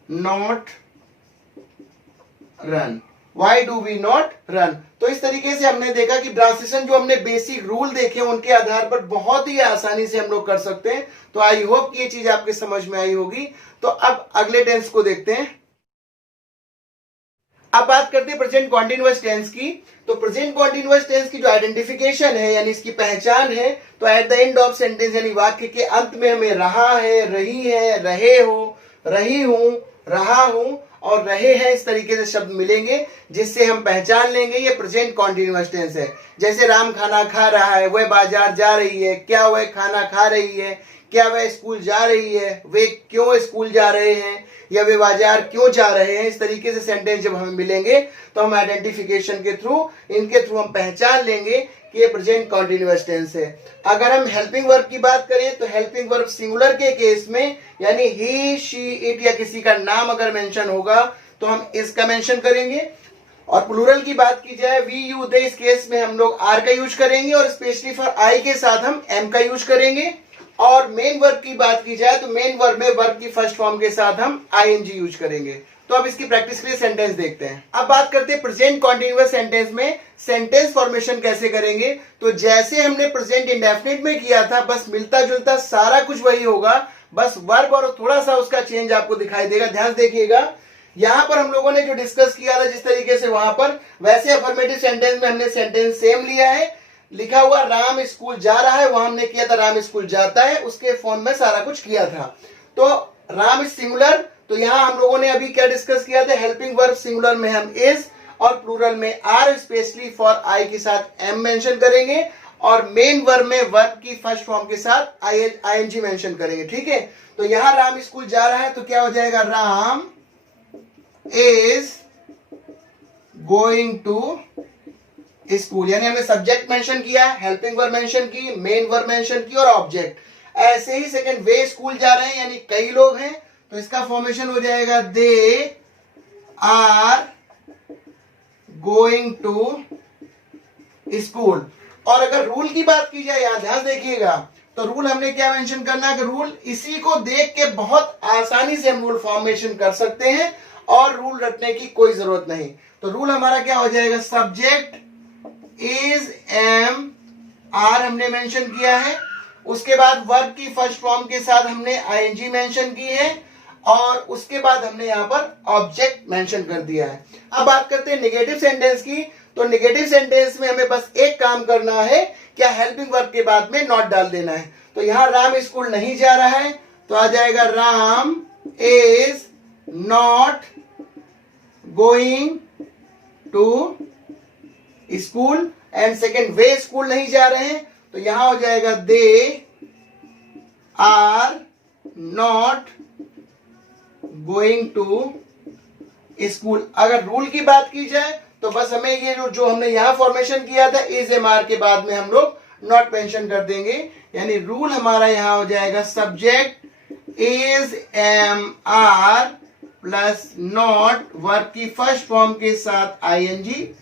not run, why do we not run. तो इस तरीके से हमने देखा कि ट्रांसलेशन जो हमने बेसिक रूल देखे उनके आधार पर बहुत ही आसानी से हम लोग कर सकते हैं। तो आई होप कि ये चीज आपके समझ में आई होगी। तो अब अगले टेंस को देखते हैं। अब बात करते हैं प्रेजेंट कॉन्टिन्यूअस टेंस की। तो प्रेजेंट कॉन्टिन्यूअस टेंस की जो आइडेंटिफिकेशन है यानी इसकी पहचान है, तो eight the end of sentence यानी वाक्य के अंत में हमें रहा है, रही है, रहे हो, रही हूं, रहा हूं और रहे हैं इस तरीके से शब्द मिलेंगे जिससे हम पहचान लेंगे ये प्रेजेंट कॉन्टिन्यूअस टेंस है। जैसे राम खाना खा रहा है, वह बाजार जा रही है, क्या वह खाना खा रही है, क्या वह स्कूल जा रही है, वे क्यों स्कूल जा रहे हैं या वे बाजार क्यों जा रहे हैं। इस तरीके से सेंटेंस जब हमें मिलेंगे तो हम आइडेंटिफिकेशन के थ्रू, इनके थ्रू हम पहचान लेंगे कि ये प्रेजेंट कॉन्टिन्यूअस टेंस है। अगर हम हेल्पिंग वर्ब की बात करें तो हेल्पिंग वर्ब सिंगुलर के केस में यानी ही, शी, इट या किसी का नाम अगर मेंशन होगा तो हम इसका मेंशन करेंगे। और प्लूरल की बात की जाए वी, यू, दे, इस केस में हम लोग आर का यूज करेंगे और स्पेशली फॉर आई के साथ हम एम का यूज करेंगे। और मेन वर्ब की बात की जाए तो मेन वर्ब में वर्ब की फर्स्ट फॉर्म के साथ हम आईएनजी यूज करेंगे। तो अब इसकी प्रैक्टिस के लिए सेंटेंस देखते हैं। अब बात करते हैं प्रेजेंट कॉन्टिन्यूअस सेंटेंस में सेंटेंस फॉर्मेशन कैसे करेंगे। तो जैसे हमने प्रेजेंट इंडेफिनिट में किया था बस मिलता जुलता सारा कुछ वही होगा, बस वर्ब और थोड़ा सा उसका चेंज आपको दिखाई देगा। ध्यान देखिएगा, यहां पर हम लोगों ने जो डिस्कस किया था जिस तरीके से वहां पर, वैसे अफर्मेटिव सेंटेंस में हमने सेंटेंस सेम लिया है। लिखा हुआ राम स्कूल जा रहा है, वहां हमने किया था राम स्कूल जाता है, उसके फॉर्म में सारा कुछ किया था। तो राम इज सिंगुलर, तो यहां हम लोगों ने अभी क्या डिस्कस किया था, हेल्पिंग वर्ब सिंगुलर में हम इज और प्लूरल में आर, स्पेशली फॉर आई के साथ एम मेंशन करेंगे और मेन वर्ब में वर्ब की फर्स्ट फॉर्म के साथ आईएनजी मेंशन करेंगे। ठीक है, तो यहां राम स्कूल जा रहा है तो क्या हो जाएगा, Ram is going to school, यानी हमने सब्जेक्ट मेंशन किया, हेल्पिंग वर्ब मेंशन की, मेन वर्ब मेंशन की और ऑब्जेक्ट। ऐसे ही सेकंड वे स्कूल जा रहे हैं यानी कई लोग हैं, तो इसका फॉर्मेशन हो जाएगा they are going to school. और अगर रूल की बात की जाए, यहां ध्यान देखिएगा, तो रूल हमने क्या मेंशन करना है कि रूल इसी को देख के बहुत आसानी से हम रूल फॉर्मेशन कर सकते हैं और रूल रटने की कोई जरूरत नहीं। तो रूल हमारा क्या हो जाएगा, सब्जेक्ट इज एम आर हमने मेंशन किया है, उसके बाद वर्ब की फर्स्ट फॉर्म के साथ हमने आईएनजी मेंशन की है और उसके बाद हमने यहां पर ऑब्जेक्ट मेंशन कर दिया है। अब बात करते हैं नेगेटिव सेंटेंस की। तो नेगेटिव सेंटेंस में हमें बस एक काम करना है, क्या हेल्पिंग वर्ब के बाद में नॉट डाल देना है। तो यहां राम स्कूल नहीं जा रहा है तो आ जाएगा Ram is not going to school, and second वे स्कूल नहीं जा रहे हैं, तो यहां हो जाएगा they are not going to school. अगर रूल की बात की जाए तो बस हमें ये जो हमने यहां फॉर्मेशन किया था इज एम आर के बाद में हम लोग नॉट मेंशन कर देंगे, यानी रूल हमारा यहां हो जाएगा subject is am are plus not verb की फर्स्ट फॉर्म के साथ आईएनजी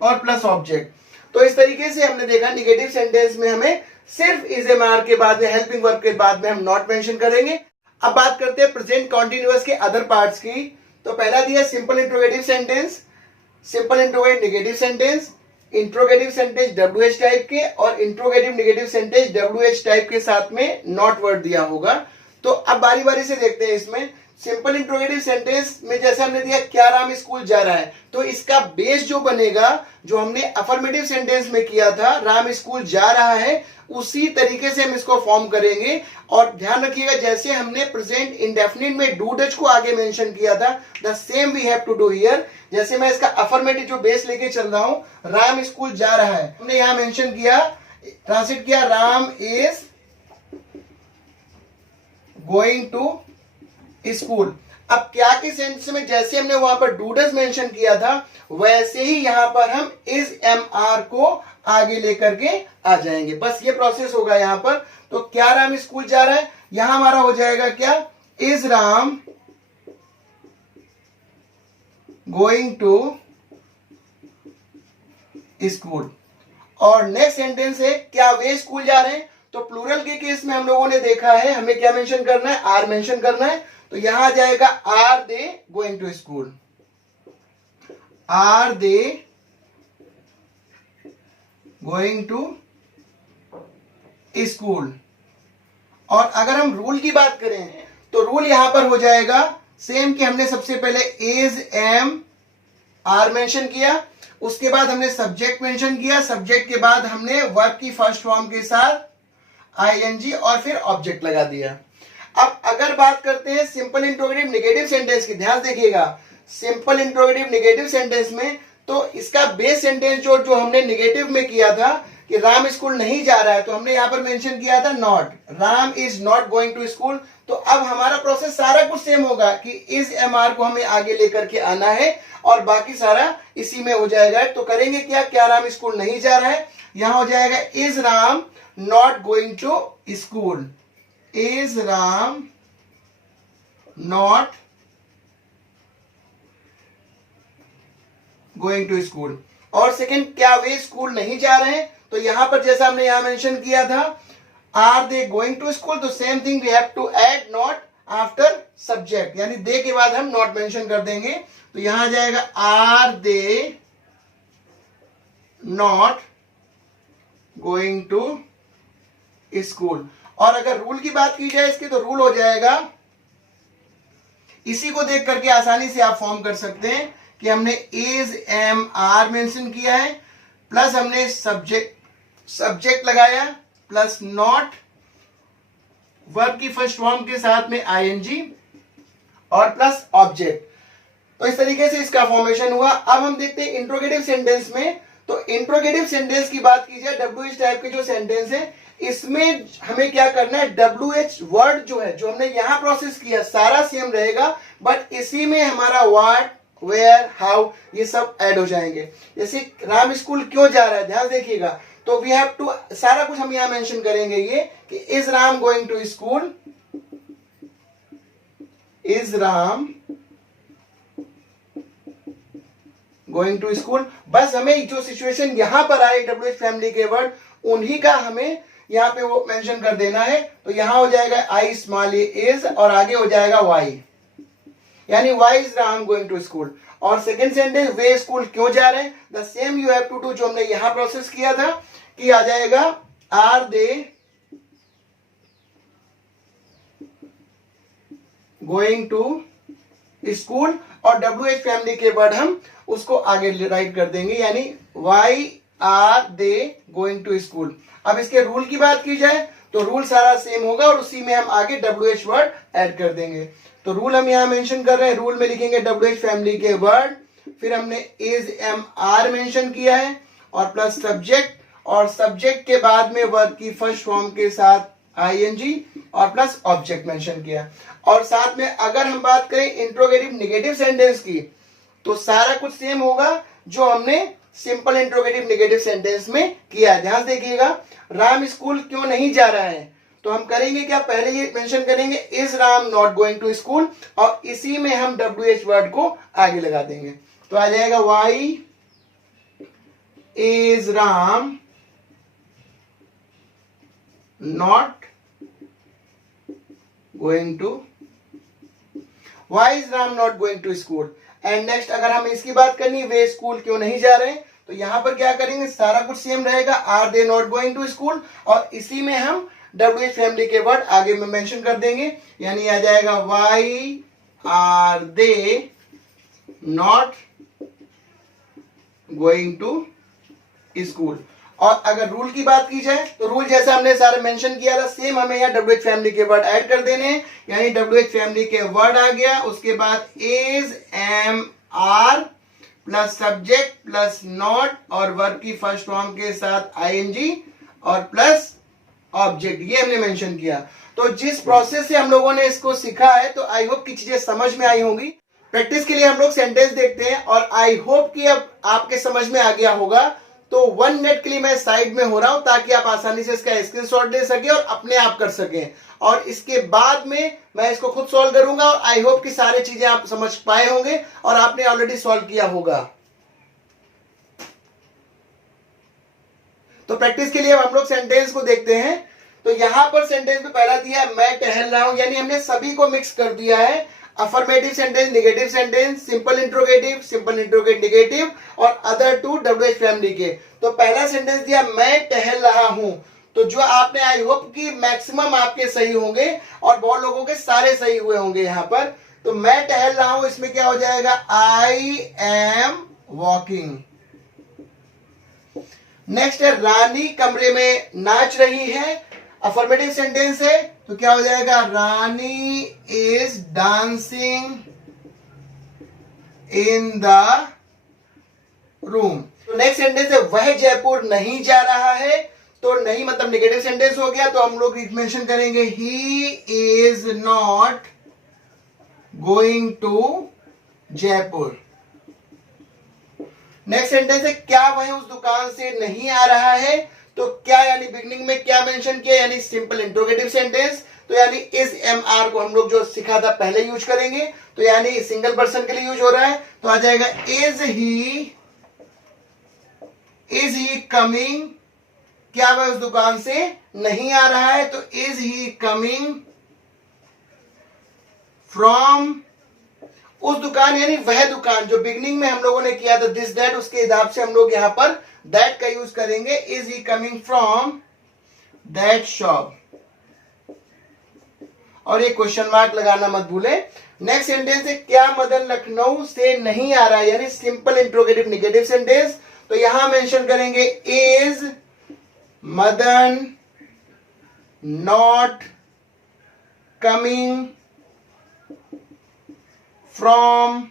और प्लस ऑब्जेक्ट। तो इस तरीके से हमने देखा निगेटिव सेंटेंस में हमें सिर्फ इज एम आर के बाद में हेल्पिंग वर्ब के बाद में हम नॉट मेंशन करेंगे। अब बात करते हैं प्रेजेंट कॉन्टिन्यूअस के अदर पार्ट्स की। तो पहला दिया simple interrogative sentence, simple interrogative negative sentence, interrogative sentence WH type के और interrogative negative sentence WH type के साथ में नॉट वर्ड दिया होगा। तो अब बारी बारी से देखते हैं इसमें सिंपल इंट्रोगेटिव सेंटेंस में जैसे हमने दिया क्या राम स्कूल जा रहा है, तो इसका बेस जो बनेगा जो हमने अफर्मेटिव सेंटेंस में किया था राम स्कूल जा रहा है, उसी तरीके से हम इसको फॉर्म करेंगे। और ध्यान रखिएगा जैसे हमने प्रेजेंट इंडेफिनिट में डू डच को आगे मेंशन किया था, the same we have to do here. जैसे मैं इसका अफर्मेटिव जो बेस लेके चल रहा हूं, राम स्कूल जा रहा है, हमने यहां मेंशन किया, ट्रांसलेट किया Ram is going to school. अब क्या के सेंटेंस में जैसे हमने वहां पर डू डज मेंशन किया था वैसे ही यहां पर हम इज एम आर को आगे लेकर के आ जाएंगे, बस ये प्रोसेस होगा यहां पर। तो क्या राम स्कूल जा रहा है, यहां हमारा हो जाएगा क्या is Ram going to school. और नेक्स्ट सेंटेंस है क्या वे स्कूल जा रहे हैं, तो प्लूरल के केस में हम लोगों ने देखा है हमें क्या मेंशन करना है, आर मेंशन करना है। तो यहां आ जाएगा are they going to school, are they going to school. और अगर हम रूल की बात करें तो रूल यहां पर हो जाएगा सेम कि हमने सबसे पहले इज एम आर मेंशन किया, उसके बाद हमने सब्जेक्ट मेंशन किया, सब्जेक्ट के बाद हमने वर्ब की फर्स्ट फॉर्म के साथ आईएनजी और फिर ऑब्जेक्ट लगा दिया। अब अगर बात करते हैं सिंपल इंट्रोगेटिव नेगेटिव सेंटेंस की, ध्यान देखिएगा सिंपल इंट्रोगेटिव नेगेटिव सेंटेंस में तो इसका बेस सेंटेंस जो हमने नेगेटिव में किया था कि राम स्कूल नहीं जा रहा है, तो हमने यहां पर मेंशन किया था not, Ram is not going to school. तो अब हमारा प्रोसेस सारा कुछ सेम होगा कि इज एम आर को हमें आगे लेकर के आना है और बाकी सारा इसी में हो जाएगा। तो करेंगे क्या राम स्कूल नहीं जा रहा है, यहां हो जाएगा is Ram not going to school, is Ram not going to school. और सेकंड क्या वे स्कूल नहीं जा रहे हैं, तो यहां पर जैसा हमने यहां मेंशन किया था are they going to school, तो same thing we have to add not after subject, यानी दे के बाद हम नॉट मेंशन कर देंगे। तो यहां आ जाएगा are they not going to school. और अगर रूल की बात की जाए इसकी, तो रूल हो जाएगा इसी को देख करके आसानी से आप फॉर्म कर सकते हैं कि हमने इज एम आर मेंशन किया है, प्लस हमने सब्जेक्ट लगाया, प्लस नॉट वर्ब की फर्स्ट फॉर्म के साथ में आईएनजी और प्लस ऑब्जेक्ट। तो इस तरीके से इसका फॉर्मेशन हुआ। अब हम देखते हैं इंट्रोगेटिव सेंटेंस में। तो इंट्रोगेटिव सेंटेंस की बात की जाए, WH टाइप के जो सेंटेंस है इसमें हमें क्या करना है, WH वर्ड जो है जो हमने यहां प्रोसेस किया सारा सेम रहेगा, बट इसी में हमारा व्हाट, वेयर, हाउ ये सब ऐड हो जाएंगे। जैसे राम स्कूल क्यों जा रहा है, ध्यान देखिएगा, तो वी हैव टू सारा कुछ हम यहां मेंशन करेंगे ये कि is Ram going to school, is Ram going to school. बस हमें जो सिचुएशन यहां पर आए WH फैमिली के वर्ड उन्हीं का हमें यहां पे वो मेंशन कर देना है। तो यहां हो जाएगा आई स्मॉल इज और आगे हो जाएगा वाई, यानी why is Ram going to school. और सेकंड सेंटेंस वे स्कूल क्यों जा रहे हैं, the same you have to do जो हमने यहां प्रोसेस किया था कि आ जाएगा are they going to school और WH फैमिली के वर्ड हम उसको आगे राइट कर देंगे, यानी why are they going to school. अब इसके रूल की बात की जाए तो रूल सारा सेम होगा और उसी में हम आगे WH वर्ड ऐड कर देंगे। तो रूल हम यहां मेंशन कर रहे हैं, रूल में लिखेंगे WH फैमिली के वर्ड फिर हमने इज एम आर मेंशन किया है और प्लस सब्जेक्ट, और सब्जेक्ट के बाद में वर्ब की फर्स्ट फॉर्म के साथ आईएनजी और प्लस ऑब्जेक्ट मेंशन किया। और साथ में अगर हम बात करें इंट्रोगेटिव नेगेटिव सेंटेंस की, तो सारा कुछ सेम होगा जो हमने सिंपल इंट्रोगेटिव नेगेटिव सेंटेंस में किया है। ध्यान देखिएगा, राम स्कूल क्यों नहीं जा रहा है, तो हम करेंगे क्या, पहले ये मेंशन करेंगे is Ram not going to school, और इसी में हम WH वर्ड को आगे लगा देंगे। तो आ जाएगा why is Ram not going to, why is Ram not going to school. And next अगर हम इसकी बात करनी, वे स्कूल क्यों नहीं जा रहे, तो यहां पर क्या करेंगे, सारा कुछ सेम रहेगा, are they not going to school, और इसी में हम WH फैमिली के वर्ड आगे में मेंशन कर देंगे, यानी आ जाएगा why are they not going to school. और अगर रूल की बात की जाए तो रूल जैसा हमने सारा मेंशन किया था सेम हमें यहाँ WH फैमिली के वर्ड ऐड कर देने हैं, यानी WH फैमिली के वर्ड आ गया, उसके बाद is am are plus subject plus not और वर्ब की फर्स्ट फॉर्म के साथ आईएनजी और प्लस ऑब्जेक्ट, ये हमने मेंशन किया। तो जिस प्रोसेस से हम लोगों ने इसको सीखा है, तो आई होप की चीजें समझ में आई होंगी। प्रैक्टिस के लिए हम लोग सेंटेंस देखते हैं, और आई होप कि अब आपके समझ में आ गया होगा। तो 1 मिनट के लिए मैं साइड में हो रहा हूं ताकि आप आसानी से इसका स्क्रीनशॉट ले सके और अपने आप कर सकें, और इसके बाद में मैं इसको खुद सॉल्व करूंगा, और आई होप कि सारी चीजें आप समझ पाए होंगे और आपने ऑलरेडी सॉल्व किया होगा। तो प्रैक्टिस के लिए अब हम लोग सेंटेंस को देखते हैं। तो यहां पर सेंटेंस में पहला दिया है मैं टहल रहा हूं, यानी हमने सभी को मिक्स कर दिया है, affirmative sentence, negative sentence, simple interrogate negative और अदर टू WH फैमिली के। तो पहला सेंटेंस दिया मैं टहल रहा हूं, तो जो आपने आई होप कि मैक्सिमम आपके सही होंगे और बहुत लोगों के सारे सही हुए होंगे यहां पर। तो मैं टहल रहा हूं, इसमें क्या हो जाएगा, आई एम वॉकिंग। नेक्स्ट है रानी कमरे में नाच रही है, अफर्मेटिव सेंटेंस है, तो क्या हो जाएगा, Rani is dancing in the room. तो नेक्स्ट सेंटेंस है वह जयपुर नहीं जा रहा है, तो नहीं मतलब नेगेटिव सेंटेंस हो गया, तो हम लोग मेंशन करेंगे he is not going to Jaipur. Next sentence है क्या वह उस दुकान से नहीं आ रहा है, तो क्या यानी बिगनिंग में क्या मेंशन किया, यानी सिंपल इंट्रोगेटिव सेंटेंस, तो यानी इज एम आर को हम लोग जो सिखा था पहले यूज करेंगे, तो यानी सिंगल पर्सन के लिए यूज हो रहा है, तो आ जाएगा इज ही कमिंग, क्या वह उस दुकान से नहीं आ रहा है, तो इज ही कमिंग फ्रॉम उस दुकान, यानी वह दुकान जो बिगनिंग में हम लोगों ने किया था दिस दैट, उसके हिसाब से हम लोग यहां पर दैट का यूज करेंगे, is he coming from that shop, और ये क्वेश्चन मार्क लगाना मत भूले। नेक्स्ट सेंटेंस है क्या मदन लखनऊ से नहीं आ रहा है, यानी सिंपल इंट्रोगेटिव नेगेटिव सेंटेंस, तो यहां मेंशन करेंगे is Madan not coming from,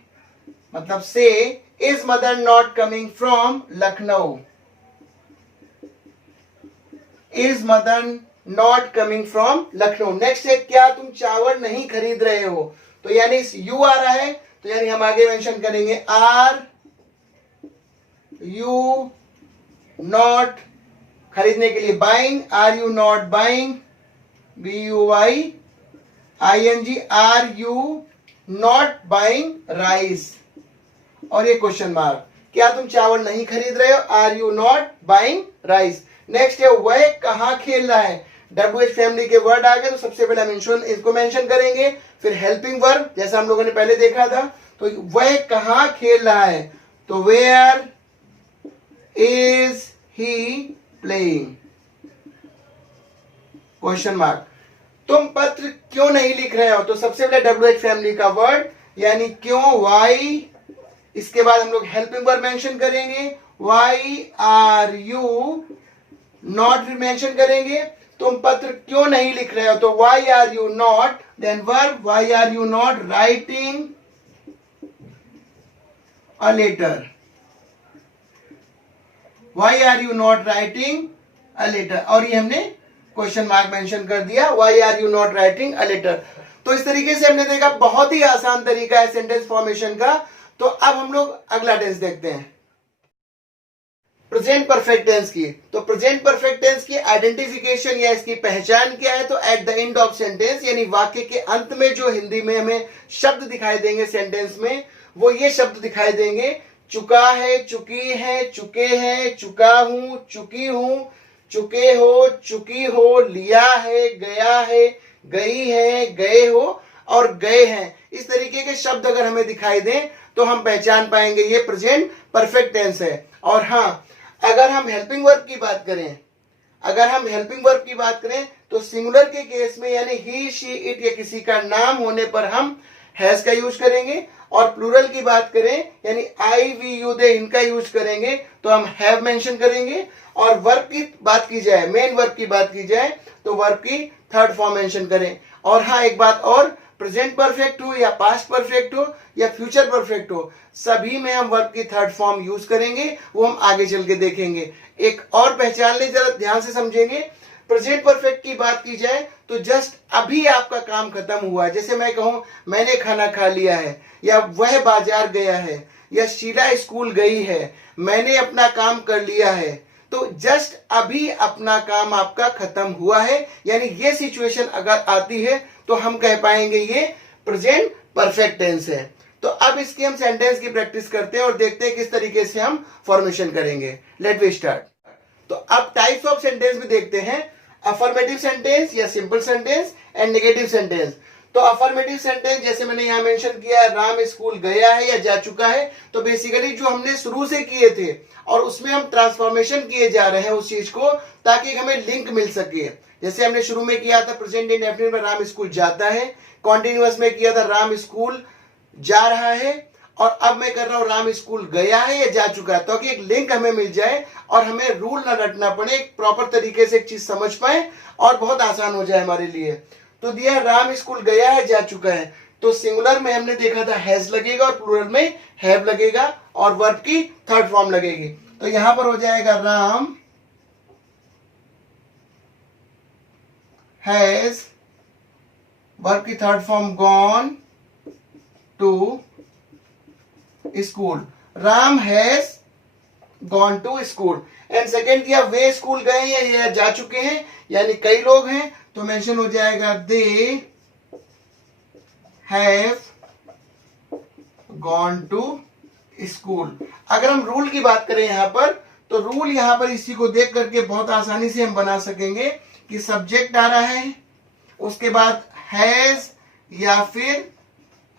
मतलब से, is mother not coming from Lucknow, is mother not coming from Lucknow. Next है क्या तुम चावल नहीं खरीद रहे हो, तो यानी यू आ रहा है, तो यानी हम आगे मेंशन करेंगे आर यू नॉट, खरीदने के लिए buying, are you not buying, BUYING, are you not buying rice, और ये क्वेश्चन मार्क, क्या तुम चावल नहीं खरीद रहे हो, are you not buying rice. Next है वह कहां खेल रहा है, WH फैमिली के वर्ड आ गए, तो सबसे पहले हम इसको मेंशन करेंगे, फिर हेल्पिंग वर्ब जैसा हम लोगों ने पहले देखा था, तो वह कहां खेल रहा है, तो where is he playing, question mark. तुम पत्र क्यों नहीं लिख रहे हो, तो सबसे पहले WH फैमिली का वर्ड यानी क्यों, वाई, इसके बाद हम लोग हेल्पिंग वर्ब मेंशन करेंगे, वाई आर यू नॉट भी मेंशन करेंगे, तुम पत्र क्यों नहीं लिख रहे हो, तो why are you not, then verb why are you not writing a letter, why are you not writing a letter, और ये हमने क्वेश्चन मार्क मेंशन कर दिया, why are you not writing a letter. तो इस तरीके से हमने देखा, बहुत ही आसान तरीका है सेंटेंस फॉर्मेशन का। तो अब हम लोग अगला टेंस देखते हैं, प्रेजेंट परफेक्ट टेंस की। तो प्रेजेंट परफेक्ट टेंस की आइडेंटिफिकेशन या इसकी पहचान क्या है? तो eight the end of sentence, यानी वाक्य के अंत में जो हिंदी में हमें शब्द दिखाई देंगे सेंटेंस में, वो ये शब्द दिखाई देंगे, चुका है, चुकी है, चुके हैं, चुका हूं, चुकी हूं, चुके हो, चुकी हो, लिया है, गया है, गई है, गए हो और गए हैं। इस तरीके के शब्द अगर हमें दिखाई दें तो हम पहचान पाएंगे ये प्रेजेंट परफेक्ट टेंस है। और हाँ, अगर हम हेल्पिंग वर्ब की बात करें, अगर हम हेल्पिंग वर्ब की बात करें तो सिंगुलर के केस में, यानी ही, शी, इट या किसी का नाम होने पर हम हैज का यूज करेंगे, और प्लूरल की बात करें यानी आई, वी, यू, दे, इनका यूज करेंगे तो हम हैव मेंशन करेंगे। और वर्ब की बात की जाए, मेन वर्ब की बात की जाए तो वर्ब की थर्ड फॉर्म मेंशन करें। और हाँ, एक बात और, प्रेजेंट परफेक्ट हो या पास्ट परफेक्ट हो या फ्यूचर परफेक्ट हो, सभी में हम वर्ब की थर्ड फॉर्म यूज करेंगे, वो हम आगे चल के देखेंगे। एक और पहचान ले, जरा ध्यान से समझेंगे। प्रेजेंट परफेक्ट की बात की जाए तो जस्ट अभी आपका काम खत्म हुआ है, जैसे मैं कहूं मैंने खाना खा लिया है, या वह बाजार गया है, या शीला स्कूल गई है, मैंने अपना काम कर लिया है। तो जस्ट अभी अपना काम आपका खत्म हुआ है, यानी ये सिचुएशन अगर आती है तो हम कह पाएंगे ये प्रेजेंट परफेक्ट टेंस है। तो अब इसकी हम सेंटेंस की प्रैक्टिस करते हैं और देखते हैं किस तरीके से हम फॉर्मेशन करेंगे। Let we start. तो अब टाइप्स ऑफ सेंटेंस भी देखते हैं, अफर्मेटिव सेंटेंस या simple sentence and negative sentence. तो अफर्मेटिव सेंटेंस जैसे मैंने यहाँ मेंशन किया है, राम स्कूल गया है या जा चुका है, तो बेसिकली जो हमने शुरू से किए थे और उसमें हम ट्रांसफॉर्मेशन किए जा रहे हैं उस चीज को, ताकि हमें लिंक मिल सके। जैसे हमने शुरू में किया था प्रेजेंट इंडेफिनिट में राम स्कूल जाता है, कॉन्टिन्यूअस में किया था राम स्कूल जा रहा है, और अब मैं कर रहा हूं राम स्कूल गया है या जा चुका है, ताकि एक लिंक हमें मिल जाए और हमें रूल ना रटना पड़े, एक प्रॉपर तरीके से एक चीज समझ पाए और बहुत आसान हो जाए हमारे लिए। तो दिया राम स्कूल गया है, जा चुका है, तो सिंगुलर में हमने देखा था हैज लगेगा और प्लूरल में हैव लगेगा और वर्ब की थर्ड फॉर्म लगेगी। तो यहां पर हो जाएगा राम हैज, वर्ब की third form gone to school, Ram has gone to school. And second दिया वे स्कूल गए हैं या जा चुके हैं, यानी कई लोग हैं, तो मेंशन हो जाएगा they have gone to school. अगर हम रूल की बात करें यहां पर, तो रूल यहां पर इसी को देख करके बहुत आसानी से हम बना सकेंगे कि सब्जेक्ट आ रहा है, उसके बाद हैज या फिर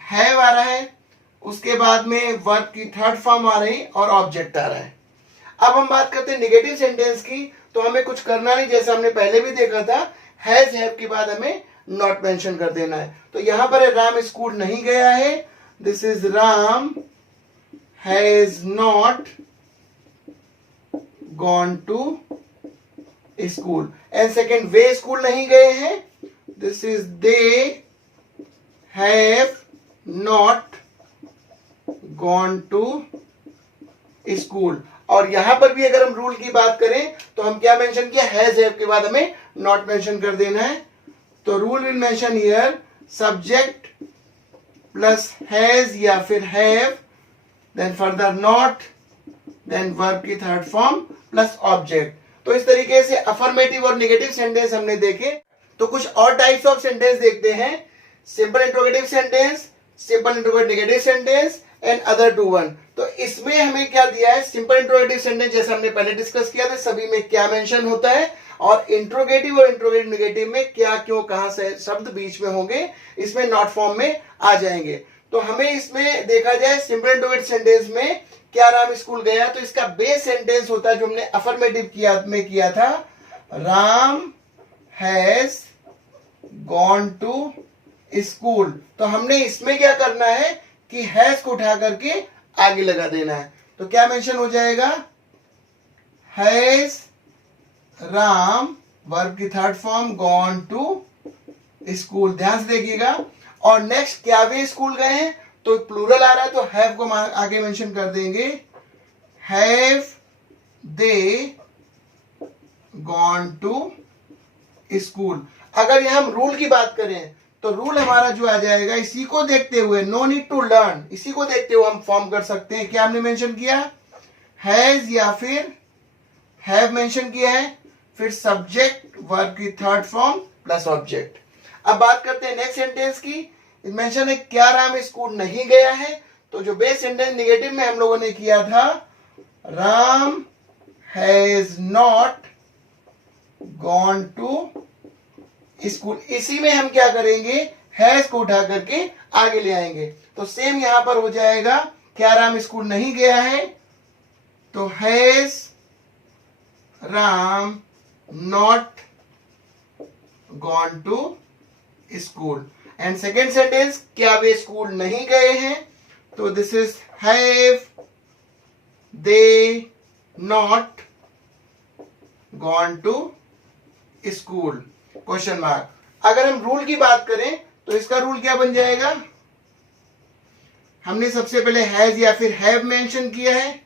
हैव आ रहा है, उसके बाद में वर्ब की थर्ड फॉर्म आ रही और ऑब्जेक्ट आ रहा है। अब हम बात करते हैं नेगेटिव सेंटेंस की, तो हमें कुछ करना नहीं, जैसे हमने पहले भी देखा था, हैज हैव के बाद हमें नॉट मेंशन कर देना है। तो यहां पर राम स्कूल नहीं गया है, this is Ram has not gone to school. And second वे स्कूल नहीं गए हैं, this is they have not gone to school. और यहां पर भी अगर हम रूल की बात करें तो हम क्या मेंशन किया, हैज हैव के बाद हमें नॉट मेंशन कर देना है। तो rule will mention here subject plus has या फिर have, then further not, then verb की थर्ड फॉर्म प्लस ऑब्जेक्ट। तो इस तरीके से अफर्मेटिव और नेगेटिव सेंटेंस हमने देखे। तो कुछ और टाइप्स ऑफ सेंटेंस देखते हैं, simple interrogative sentence, simple interrogative negative sentence and other two one. तो इसमें हमें क्या दिया है, सिंपल इंट्रोगेटिव सेंटेंस जैसे हमने पहले डिस्कस किया था, सभी में क्या मेंशन होता है, और इंट्रोगेटिव और इंट्रोगेटिव नेगेटिव में क्या क्यों कहां से शब्द बीच में होंगे, इसमें नॉट फॉर्म में आ जाएंगे। तो हमें इसमें देखा जाए सिंपल इंट्रोगेटिव सेंटेंस में क्या राम स्कूल गया, तो इसका बेस सेंटेंस होता है जो हमने अफर्मेटिव किया था, Ram has gone to school. तो हमने इसमें क्या करना है कि हैज को उठा करके आगे लगा देना है। तो क्या मेंशन हो जाएगा, हैज राम, वर्ब की third form gone to school, ध्यान से देखिएगा। और नेक्स्ट क्या वे स्कूल गए हैं, तो प्लूरल आ रहा है तो हैव को आगे मेंशन कर देंगे, have they gone to school. अगर यहां हम रूल की बात करें तो रूल हमारा जो आ जाएगा, इसी को देखते हुए, नो नीड टू लर्न, इसी को देखते हुए हम फॉर्म कर सकते हैं। क्या हमने मेंशन किया, हैज या फिर हैव मेंशन किया है, फिर सब्जेक्ट वर्ब की थर्ड फॉर्म प्लस ऑब्जेक्ट। अब बात करते हैं नेक्स्ट सेंटेंस की। मेंशन है क्या राम स्कूल नहीं गया है, तो जो बेस सेंटेंस नेगेटिव में हम लोगों ने किया था, Ram has not gone to school, इसी में हम क्या करेंगे, हैज को उठा करके आगे ले आएंगे। तो सेम यहां पर हो जाएगा, क्या राम स्कूल नहीं गया है, तो has Ram not gone to school. And second sentence, क्या वे स्कूल नहीं गए हैं, तो this is have they not gone to school, question mark. अगर हम रूल की बात करें तो इसका रूल क्या बन जाएगा, हमने सबसे पहले हैज या फिर हैव मेंशन किया है,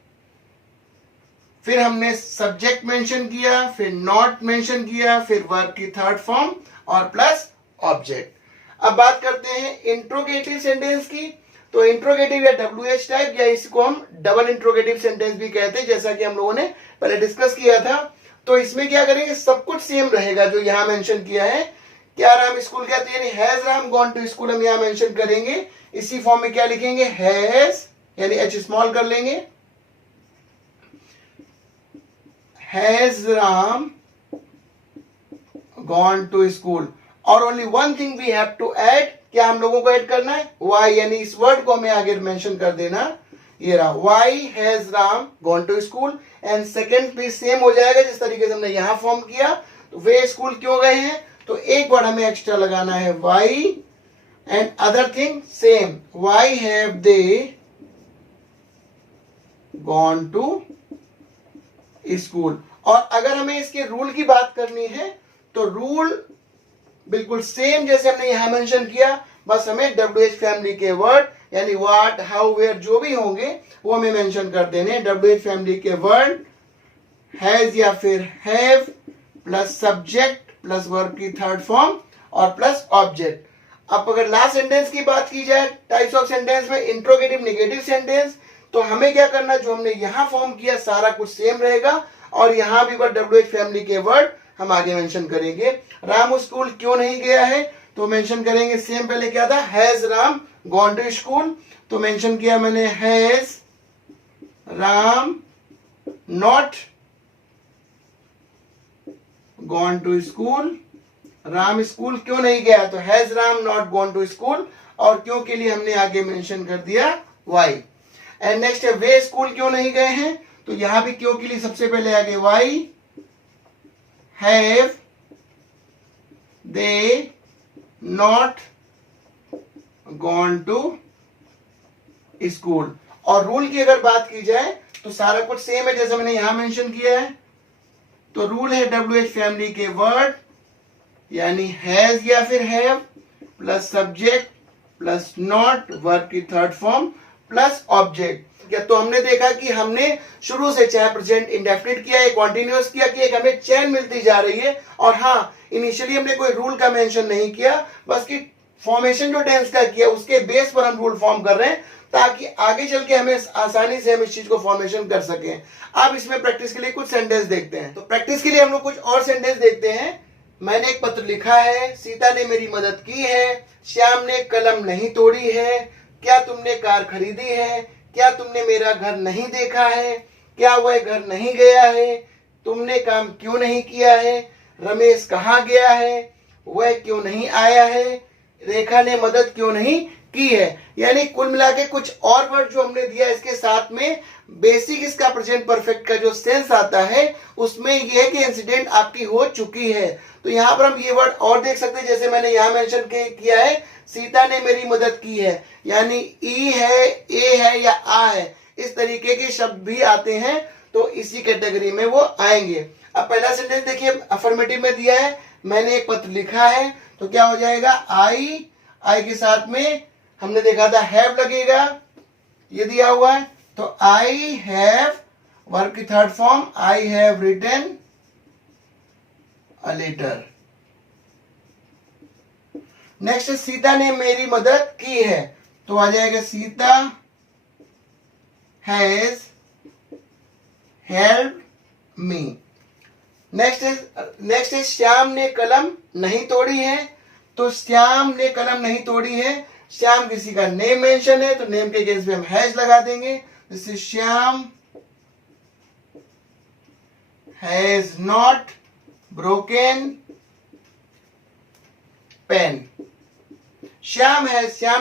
फिर हमने सब्जेक्ट मेंशन किया, फिर नॉट मेंशन किया, फिर वर्ब की थर्ड फॉर्म और प्लस ऑब्जेक्ट। अब बात करते हैं इंट्रोगेटिव सेंटेंस की। तो इंट्रोगेटिव या WH टाइप, या इसको हम डबल इंट्रोगेटिव सेंटेंस भी कहते हैं, जैसा कि हम लोगों ने पहले डिस्कस किया था। तो इसमें क्या करेंगे, सब कुछ सेम रहेगा जो यहां मेंशन किया है, क्या राम स्कूल गया, तो यानी has Ram gone to school हम यहां मेंशन करेंगे। इसी फॉर्म में क्या लिखेंगे, हैज यानी H स्मॉल कर लेंगे, has Ram gone to school. और only one thing we have to add, क्या हम लोगों को ऐड करना है, वाई, यानी इस वर्ड को हमें आगे मेंशन कर देना, ये रहा, why has Ram gone to school. And second भी सेम हो जाएगा जिस तरीके से हमने यहां फॉर्म किया। तो वे स्कूल क्यों गए हैं, तो एक वर्ड हमें एक्स्ट्रा लगाना है, why, and other thing same, why have they gone to school. और अगर हमें इसके रूल की बात करनी है तो रूल बिल्कुल सेम जैसे हमने यहां मेंशन किया, बस हमें WH फैमिली के वर्ड यानी व्हाट, हाउ, वेयर जो भी होंगे वो हमें मेंशन कर देने। WH फैमिली के वर्ड हैज या फिर have plus subject plus verb की थर्ड फॉर्म और प्लस ऑब्जेक्ट। अब अगर लास्ट सेंटेंस की बात की जाए टाइप्स ऑफ सेंटेंस में, इंट्रोगेटिव नेगेटिव सेंटेंस, तो हमें क्या करना, जो हमने यहां फॉर्म किया सारा कुछ सेम रहेगा और यहां भी WH फैमिली के वर्ड हम आगे मेंशन करेंगे। राम स्कूल क्यों नहीं गया है, तो मेंशन करेंगे सेम, पहले क्या था, has Ram gone to school, तो मेंशन किया मैंने has Ram not gone to school. Ram school क्यों नहीं गया, तो has Ram not gone to school, और क्यों के लिए हमने आगे मेंशन कर दिया वाई। एंड नेक्स्ट है वे स्कूल क्यों नहीं गए हैं, तो यहां भी क्यों के लिए सबसे पहले आगे why, have they not gone to school. और रूल की अगर बात की जाए तो सारा कुछ सेम है जैसे मैंने यहां मेंशन किया है। तो रूल है WH फैमिली के वर्ड यानी हैज या फिर have plus subject plus not verb की थर्ड फॉर्म प्लस ऑब्जेक्ट। क्या तो हमने देखा कि हमने शुरू से चाहे प्रेजेंट इंडेफिनिट किया है, कॉन्टिन्यूअस किया कि एक हमें चेन मिलती जा रही है। और हाँ, इनिशियली हमने कोई रूल का मेंशन नहीं किया, बस कि फॉर्मेशन जो टेंस का किया उसके बेस पर हम रूल फॉर्म कर रहे हैं ताकि आगे चल के हमें आसानी से हम इस चीज को फॉर्मेशन कर सकें। अब इसमें प्रैक्टिस के लिए कुछ सेंटेंस देखते हैं। तो प्रैक्टिस के लिए हम लोग कुछ और सेंटेंस देखते हैं। मैंने एक पत्र लिखा है, सीता ने मेरी मदद की है, श्याम ने कलम नहीं तोड़ी है, क्या तुमने कार खरीदी है, क्या तुमने मेरा घर नहीं देखा है, क्या वह घर नहीं गया है, तुमने काम क्यों नहीं किया है, रमेश कहाँ गया है, वह क्यों नहीं आया है, रेखा ने मदद क्यों नहीं की है। यानी कुल मिला के कुछ और वर्ड जो हमने दिया इसके साथ में बेसिक इसका प्रेजेंट परफेक्ट का जो सेंस आता है उसमें यह है कि इंसिडेंट आपकी हो चुकी है। तो यहाँ पर हम ये वर्ड और देख सकते हैं जैसे मैंने यहाँ मेंशन किया है, सीता ने मेरी मदद की है, यानी ई है, ए है या आ है, इस तरीके के शब्द भी आते हैं तो इसी कैटेगरी में वो आएंगे। अब पहला सेंटेंस देखिए अफर्मेटिव में दिया है, मैंने एक पत्र लिखा है, तो क्या हो जाएगा, आई के साथ में हमने देखा था हैव लगेगा, ये दिया हुआ है, तो आई हैव, वर्ब की third form I have written a letter. Next Sita ने मेरी मदद की है, तो आ जाएगा Sita has help me. Next is Shyam ने कलम नहीं तोड़ी है, तो श्याम ने कलम नहीं तोड़ी है, श्याम किसी का नेम मेंशन है, तो नेम के केस में हम हैज लगा देंगे। This is Shyam has not broken pen. Shyam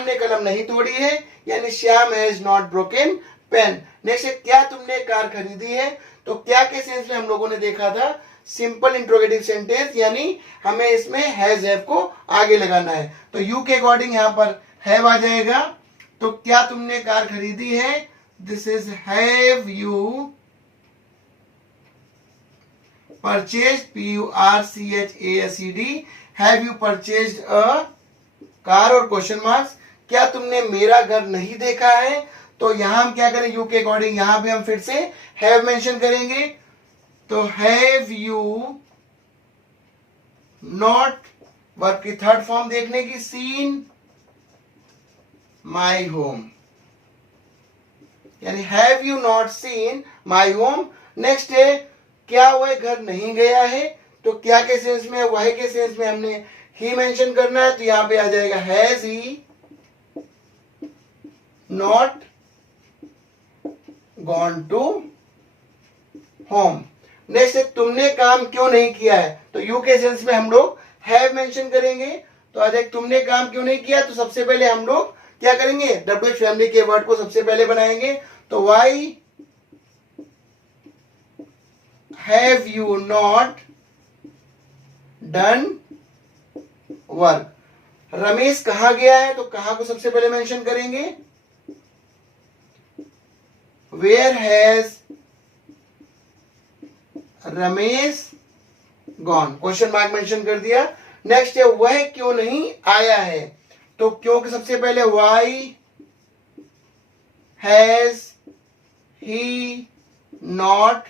ने कलम नहीं तोड़ी है, यानी Shyam has not broken pen. Next है क्या तुमने कार खरीदी है, तो क्या के सेंस में हम लोगों ने देखा था सिंपल इंट्रोगेटिव सेंटेंस, यानी हमें इसमें हैज हैव को आगे लगाना है, तो यू के अकॉर्डिंग यहां पर हैव आ जाएगा। तो क्या तुमने कार खरीदी है, this is have you purchased, PURCHASED, have you purchased a car और क्वेश्चन मार्क्स। क्या तुमने मेरा घर नहीं देखा है, तो यहां हम क्या करें, यू के अकॉर्डिंग यहां पे हम फिर से हैव मेंशन करेंगे, तो हैव यू नॉट, वर्ब की थर्ड फॉर्म देखने की, सीन माई होम, यानी have you not seen my home. Next है क्या वह घर नहीं गया है, तो क्या के सेंस में, वह के सेंस में हमने ही मेंशन करना है, तो यहां पे आ जाएगा has he not gone to home. Next है तुमने काम क्यों नहीं किया है, तो यू के सेंस में हम लोग हैव मेंशन करेंगे, तो आ जाएगा तुमने काम क्यों नहीं किया, तो सबसे पहले हम लोग क्या करेंगे, WH फैमिली के वर्ड को सबसे पहले बनाएंगे, तो why have you not done work. Ramesh कहां गया है, तो कहां को सबसे पहले मेंशन करेंगे, where has Ramesh gone, question mark mention कर दिया। नेक्स्ट है वह क्यों नहीं आया है, तो क्यों के सबसे पहले why has he not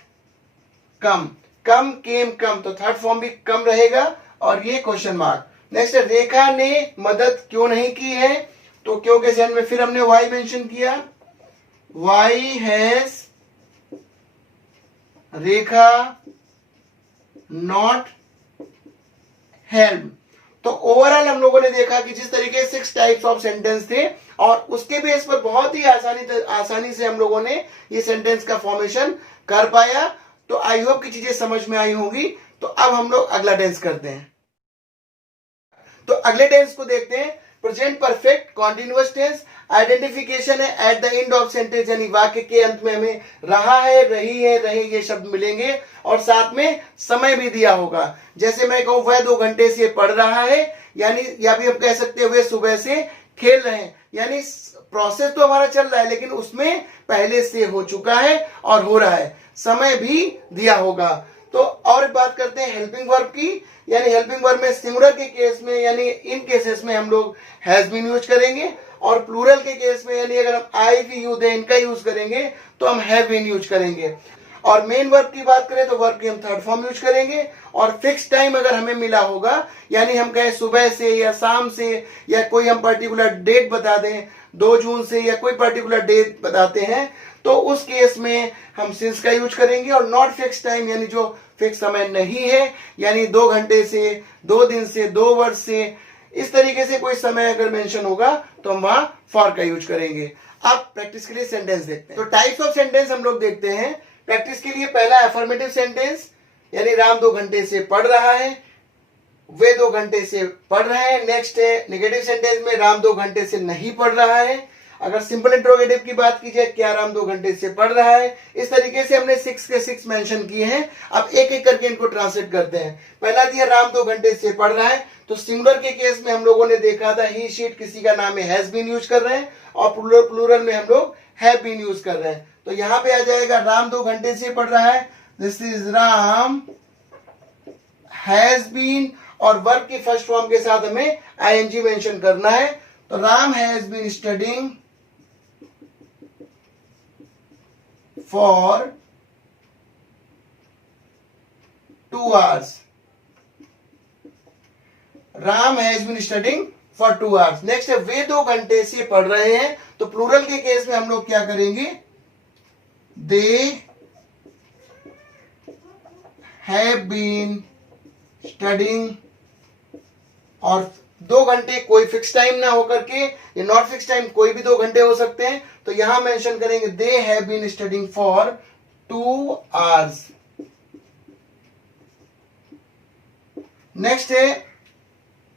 come, come came come, तो थर्ड फॉर्म भी कम रहेगा और ये क्वेश्चन मार्क। नेक्स्ट रेखा ने मदद क्यों नहीं की है, तो क्यों के सेंस में फिर हमने वाई मेंशन किया, why has Rekha not help. तो ओवरऑल हम लोगों ने देखा कि जिस तरीके से 6 टाइप्स ऑफ सेंटेंस थे और उसके बेस पर बहुत ही आसानी से हम लोगों ने ये सेंटेंस का फॉर्मेशन कर पाया। तो आई होप की चीजें समझ में आई होंगी। तो अब हम लोग अगला टेंस करते हैं। तो अगले टेंस को देखते हैं, present perfect continuous tense. Identification है at the end of sentence, यानी वाक्य के अंत में हमें रहा है, रही है, रहे ये शब्द मिलेंगे और साथ में समय भी दिया होगा। जैसे मैं कहूं वह 2 घंटे से पढ़ रहा है, यानी या भी हम कह सकते हैं वे सुबह से खेल रहे हैं, यानी प्रोसेस तो हमारा चल रहा है लेकिन उसमें पहले से हो चुका है और हो रहा है, समय भी दिया होगा। तो और बात करते हैं हेल्पिंग वर्ब की, यानी हेल्पिंग वर्ब में सिंगुलर के केस में यानी इन केसेस में हम लोग हैज बीन यूज करेंगे और प्लूरल के केस में यानी अगर हम आई भी यू दे इनका यूज करेंगे तो हम हैव बीन यूज करेंगे। और मेन वर्ब की बात करें तो वर्ब की हम थर्ड फॉर्म यूज करेंगे। और फिक्स टाइम अगर हमें मिला होगा, यानी हम कहें सुबह से या शाम से या कोई हम पर्टिकुलर डेट बता दें 2 जून से या कोई पर्टिकुलर डेट बताते हैं, तो उस केस में हम सिंस का यूज करेंगे। और नॉट फिक्स टाइम यानी जो फिक्स समय नहीं है, यानी 2 घंटे से, 2 दिन से, 2 वर्ष से, इस तरीके से कोई समय अगर मेंशन होगा तो हम वहां फॉर का यूज करेंगे। अब प्रैक्टिस के लिए सेंटेंस देखते हैं। तो टाइप्स ऑफ सेंटेंस हम लोग देखते हैं प्रैक्टिस के लिए। पहला अफर्मेटिव सेंटेंस, यानी राम 2 घंटे से पढ़ रहा है, वे 2 घंटे से पढ़ रहे हैं। नेक्स्ट है नेगेटिव सेंटेंस में राम 2 घंटे से नहीं पढ़ रहा है। अगर सिंपल इंट्रोगेटिव की बात की जाए, क्या राम 2 घंटे से पढ़ रहा है। इस तरीके से हमने 6 के 6 मेंशन किए हैं। अब एक एक करके इनको ट्रांसलेट करते हैं। पहला दिया राम 2 घंटे से पढ़ रहा है, तो सिंगुलर के केस में हम लोगों ने देखा था ही शीट किसी का नाम है हैज बीन यूज कर रहे हैं और प्लूरल में हम लोग हैव बीन यूज कर रहे हैं। तो यहां पे आ जाएगा राम 2 घंटे से पढ़ रहा है, this is Ram has been, और वर्ब की फर्स्ट फॉर्म के साथ हमें आईएनजी मेंशन करना है। तो Ram has been studying for 2 hours. Ram has been studying for 2 hours. Next है वे 2 घंटे से पढ़ रहे हैं. तो प्लूरल के केस में हम लोग क्या करेंगे, दे हैव बीन स्टडिंग, और 2 घंटे कोई फिक्स टाइम ना होकर के, ये नॉट फिक्स टाइम, कोई भी 2 घंटे हो सकते हैं. तो यहां मेंशन करेंगे they have been studying for 2 hours. Next है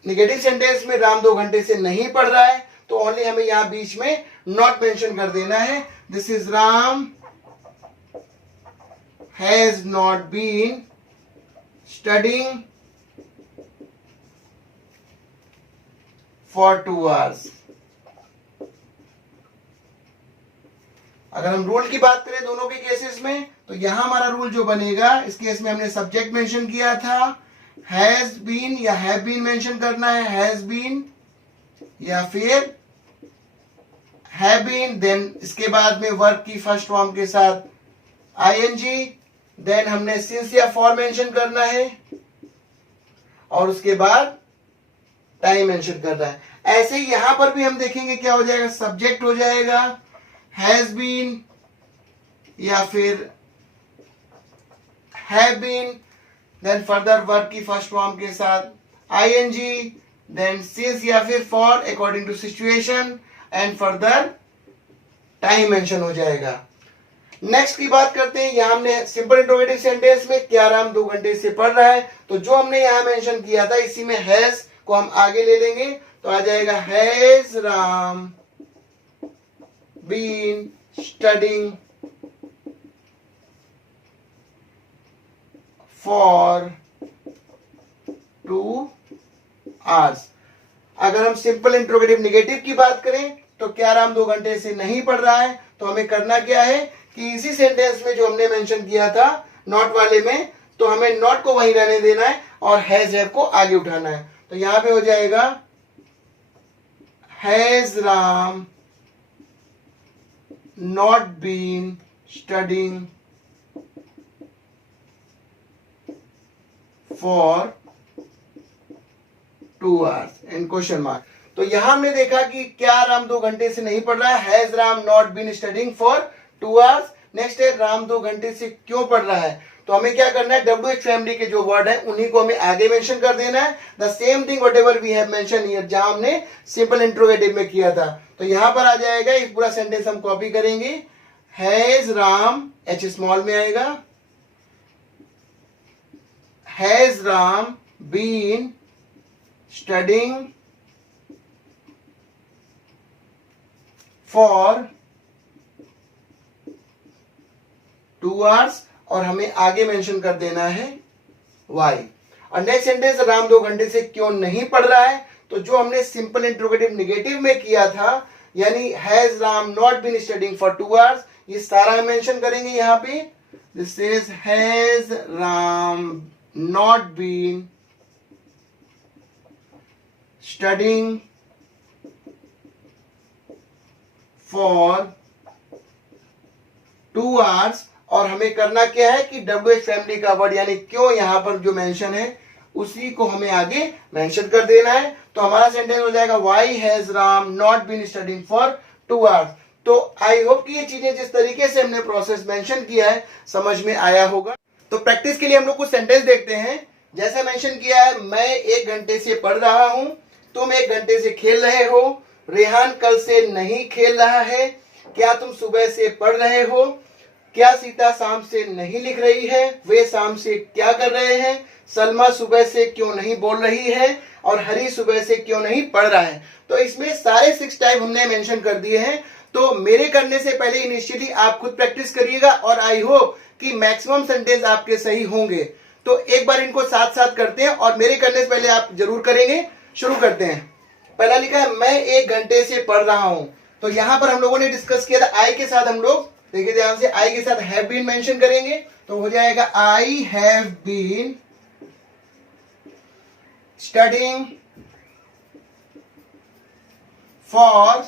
निगेटिव सेंटेंस में राम 2 घंटे से नहीं पढ़ रहा है, तो ओनली हमें यहां बीच में नॉट मेंशन कर देना है. This is Ram has not been studying for 2 hours. अगर हम रूल की बात करें दोनों के केसेस में, तो यहां हमारा रूल जो बनेगा, इस केस में हमने सब्जेक्ट मेंशन किया था, हैज बीन या हैव बीन मेंशन करना है, हैज बीन या फिर हैव बीन, देन इसके बाद में वर्ब की फर्स्ट फॉर्म के साथ आईएनजी, देन हमने सिंस या फॉर मेंशन करना है, और उसके बाद टाइम मेंशन करना है. ऐसे ही यहां पर भी हम देखेंगे क्या हो जाएगा, सब्जेक्ट हो जाएगा हैज बीन या फिर have been, then further verb की फर्स्ट फॉर्म के साथ आईएनजी, देन सिंस या फिर for according to situation, and further time mention हो जाएगा. नेक्स्ट की बात करते हैं. यहां हमने सिंपल इंट्रोगेटिव सेंटेंस में क्या राम 2 घंटे से पढ़ रहा है, तो जो हमने यहां मेंशन किया था इसी में हैज को हम आगे ले लेंगे, तो आ जाएगा has Ram been studying for 2 hours. अगर हम सिंपल इंट्रोगेटिव निगेटिव की बात करें, तो क्या राम 2 घंटे से नहीं पढ़ रहा है, तो हमें करना क्या है कि इसी सेंटेंस में जो हमने मेंशन किया था नॉट वाले में, तो हमें नॉट को वहीं रहने देना है और हैज को आगे उठाना है. तो यहां पे हो जाएगा has Ram not been studying for 2 hours and question mark. तो यहां हमने देखा कि क्या राम 2 घंटे से नहीं पढ़ रहा है, has Ram not been studying for 2 hours. Next है राम 2 घंटे से क्यों पढ़ रहा है, तो हमें क्या करना है, WH फैमिली के जो वर्ड है उन्हीं को हमें आगे मेंशन कर देना है. The same thing whatever we have mention here, जहां हमने सिंपल इंट्रोगेटिव में किया था. तो यहां पर आ जाएगा, इस पूरा सेंटेंस हम कॉपी करेंगे, हैज राम, H स्मॉल में आएगा, has Ram been studying for 2 hours, और हमें आगे मेंशन कर देना है वाई. और नेक्स्ट सेंटेंस राम 2 घंटे से क्यों नहीं पढ़ रहा है, तो जो हमने सिंपल इंट्रोगेटिव निगेटिव में किया था, यानी has Ram not been studying for 2 hours, ये सारा मेंशन करेंगे यहां पे. This is has Ram not been studying for 2 hours, और हमें करना क्या है कि WH फैमिली का वर्ड यानी क्यों यहां पर जो मेंशन है उसी को हमें आगे मेंशन कर देना है. तो हमारा सेंटेंस हो जाएगा why has Ram not been studying for 2 hours. तो आई होप कि ये चीजें जिस तरीके से हमने प्रोसेस मेंशन किया है समझ में आया होगा. तो प्रैक्टिस के लिए हम लोग कुछ सेंटेंस देखते हैं. जैसा मेंशन किया है, मैं 1 घंटे से पढ़ रहा हूं, तुम 1 घंटे से खेल रहे हो, रेहान कल से नहीं खेल रहा है, क्या तुम सुबह से पढ़ रहे हो, क्या सीता शाम से नहीं लिख रही है, वे शाम से क्या कर रहे हैं, सलमा सुबह से क्यों नहीं बोल रही है, और हरी सुबह से क्यों नहीं पढ़ रहा है. तो इसमें सारे 6 टाइप हमने मेंशन कर दिए हैं. तो मेरे करने से पहले इनिशियली आप खुद प्रैक्टिस करिएगा, और आई होप कि मैक्सिमम सेंटेंस आपके सही होंगे. तो एक बार इनको साथ साथ करते हैं, और मेरे करने से पहले आप जरूर करेंगे. शुरू करते हैं. पहला लिखा है मैं 1 घंटे से पढ़ रहा हूं. तो यहां पर हम लोगों ने डिस्कस किया था आई के साथ, हम लोग देखिए ध्यान से, आई के साथ हैव बीन मेंशन करेंगे, तो हो जाएगा I have been studying for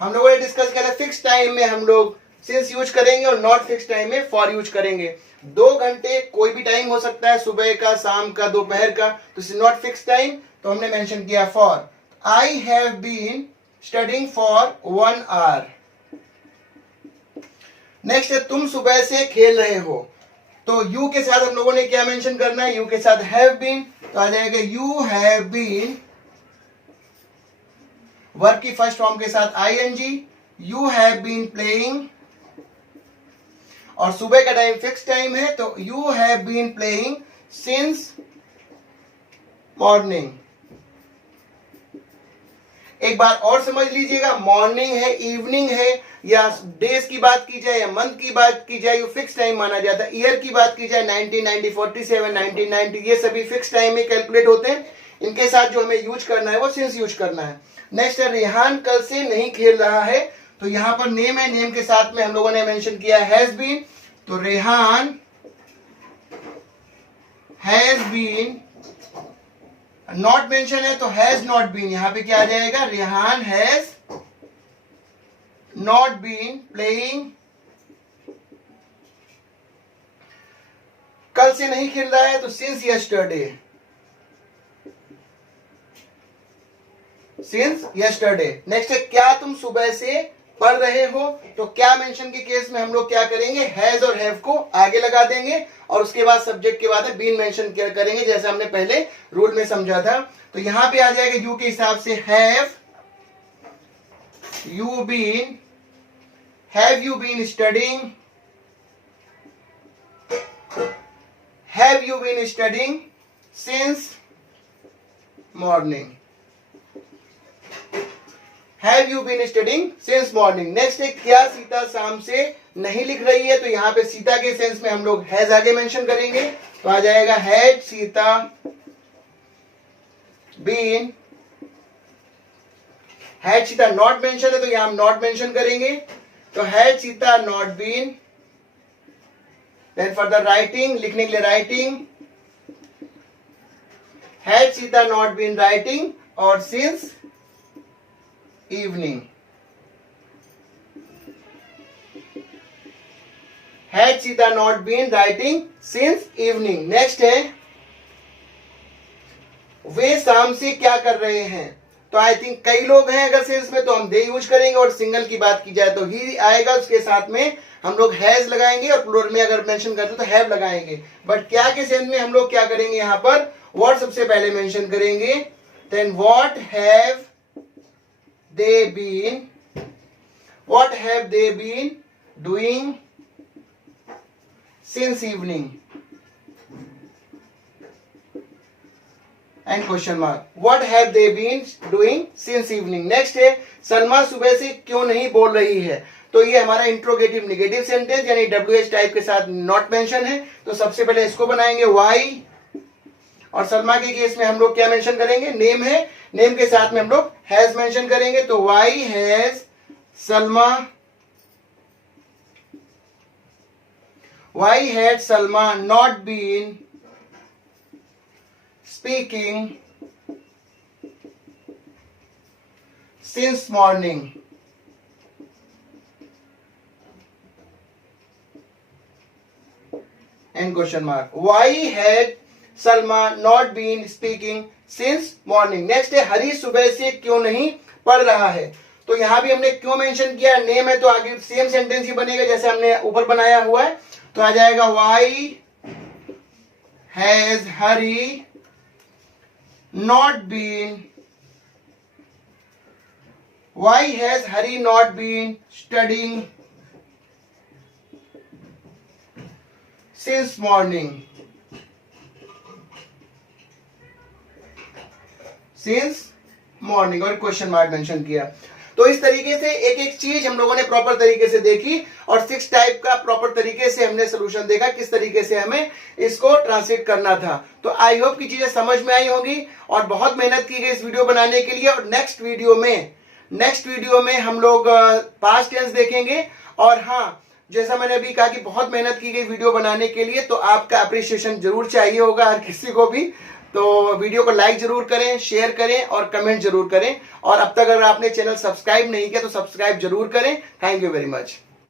हम लोगों ने डिस्कस किया था फिक्स टाइम में हम लोग सिंस यूज करेंगे और नॉट फिक्स टाइम में फॉर यूज करेंगे। 2 घंटे कोई भी टाइम हो सकता है, सुबह का, शाम का, दोपहर का, तो नॉट फिक्स टाइम, तो हमने मेंशन किया for. I have been studying for 1 hour. Next है तुम सुबह से खेल रहे हो, तो यू के साथ हम लोगों ने क्या मेंशन करना है, यू के साथ हैव बीन, तो आ जाएगा यू हैव बीन, वर्ब की फर्स्ट फॉर्म के साथ ING, you have been playing, और सुबह का टाइम फिक्स टाइम है तो you have been playing since morning. एक बार और समझ लीजिएगा, मॉर्निंग है, इवनिंग है, या डेज की बात की जाए या मंथ की बात की जाए, ये फिक्स टाइम माना जाता है। ईयर की बात की जाए 1990, 47, 1990, ये सभी फिक्स टाइम में कैलकुलेट होते हैं। इनके साथ जो हमें यूज करना है वो सिंस यूज करना है। नेक्स्ट है रेहान कल से नहीं खेल रहा है, तो यहां पर नेम है, नेम के साथ में हम लोगों ने मेंशन किया हैज बीन, तो Rehan has been, not mention है तो हैज नॉट बीन, यहां पे क्या आ जाएगा, Rehan has not been playing, कल से नहीं खेल रहा है तो since yesterday, since yesterday. Next है क्या तुम सुबह से पढ़ रहे हो, तो क्या मेंशन के केस में हम लोग क्या करेंगे, हैज और हैव को आगे लगा देंगे और उसके बाद सब्जेक्ट के बाद बीन मेंशन करेंगे, जैसे हमने पहले रूल में समझा था। तो यहां पे आ जाएगा यू के हिसाब से have you been, have you been studying, have you been studying since morning, have you been studying since morning. Next है क्या सीता शाम से नहीं लिख रही है, तो यहां पे सीता के सेंस में हम लोग हैज आगे मेंशन करेंगे, तो आ जाएगा had Sita been, had Sita not mention है तो यहां हम नॉट मेंशन करेंगे, तो had Sita not been, then for the writing, लिखने के लिए writing, had Sita not been writing, और since evening, had Sita not been writing since evening. Next है वे शाम से क्या कर रहे हैं, तो आई थिंक कई लोग हैं अगर सेंस में तो हम दे यूज करेंगे, और सिंगल की बात की जाए तो ही आएगा, उसके साथ में हम लोग हैज लगाएंगे, और प्लूरल में अगर मेंशन करते तो हैव लगाएंगे। बट क्या के सेंस में हम लोग क्या करेंगे, यहां पर व्हाट सबसे पहले मेंशन करेंगे, then what have they been, what have they been doing since evening, and question mark, what have they been doing since evening। Next है सलमा सुबह से क्यों नहीं बोल रही है, तो ये हमारा इंट्रोगेटिव नेगेटिव सेंटेंस यानी WH टाइप के साथ नॉट मेंशन है, तो सबसे पहले इसको बनाएंगे वाई, और सलमा के केस में हम लोग क्या मेंशन करेंगे, नेम है, नेम के साथ में हम लोग हैज मेंशन करेंगे, तो why has Salma, why had Salma not been speaking since morning, and question mark, why had Salma not been speaking since morning. Next है हरी सुबह से क्यों नहीं पढ़ रहा है, तो यहां भी हमने क्यों मेंशन किया, नेम है तो आगे सेम सेंटेंस ही बनेगा जैसे हमने ऊपर बनाया हुआ है, तो आ जाएगा why has Hari not been, why has Hari not been studying since morning, since morning, और क्वेश्चन मार्क मेंशन किया। तो इस तरीके से एक एक चीज हम लोगों ने प्रॉपर तरीके से देखी, और 6 टाइप का प्रॉपर तरीके से हमने सोल्यूशन देखा, किस तरीके से हमें इसको ट्रांसलेट करना था। तो आई होप की चीजें समझ में आई होगी, और बहुत मेहनत की गई इस वीडियो बनाने के लिए। और नेक्स्ट वीडियो में हम लोग पास्ट टेंस देखेंगे। और हाँ, जैसा मैंने अभी कहा कि बहुत मेहनत की गई वीडियो बनाने के लिए, तो आपका अप्रिसिएशन जरूर चाहिए होगा हर किसी को भी। तो वीडियो को लाइक जरूर करें, शेयर करें और कमेंट जरूर करें। और अब तक अगर आपने चैनल सब्सक्राइब नहीं किया तो सब्सक्राइब जरूर करें। Thank you very much.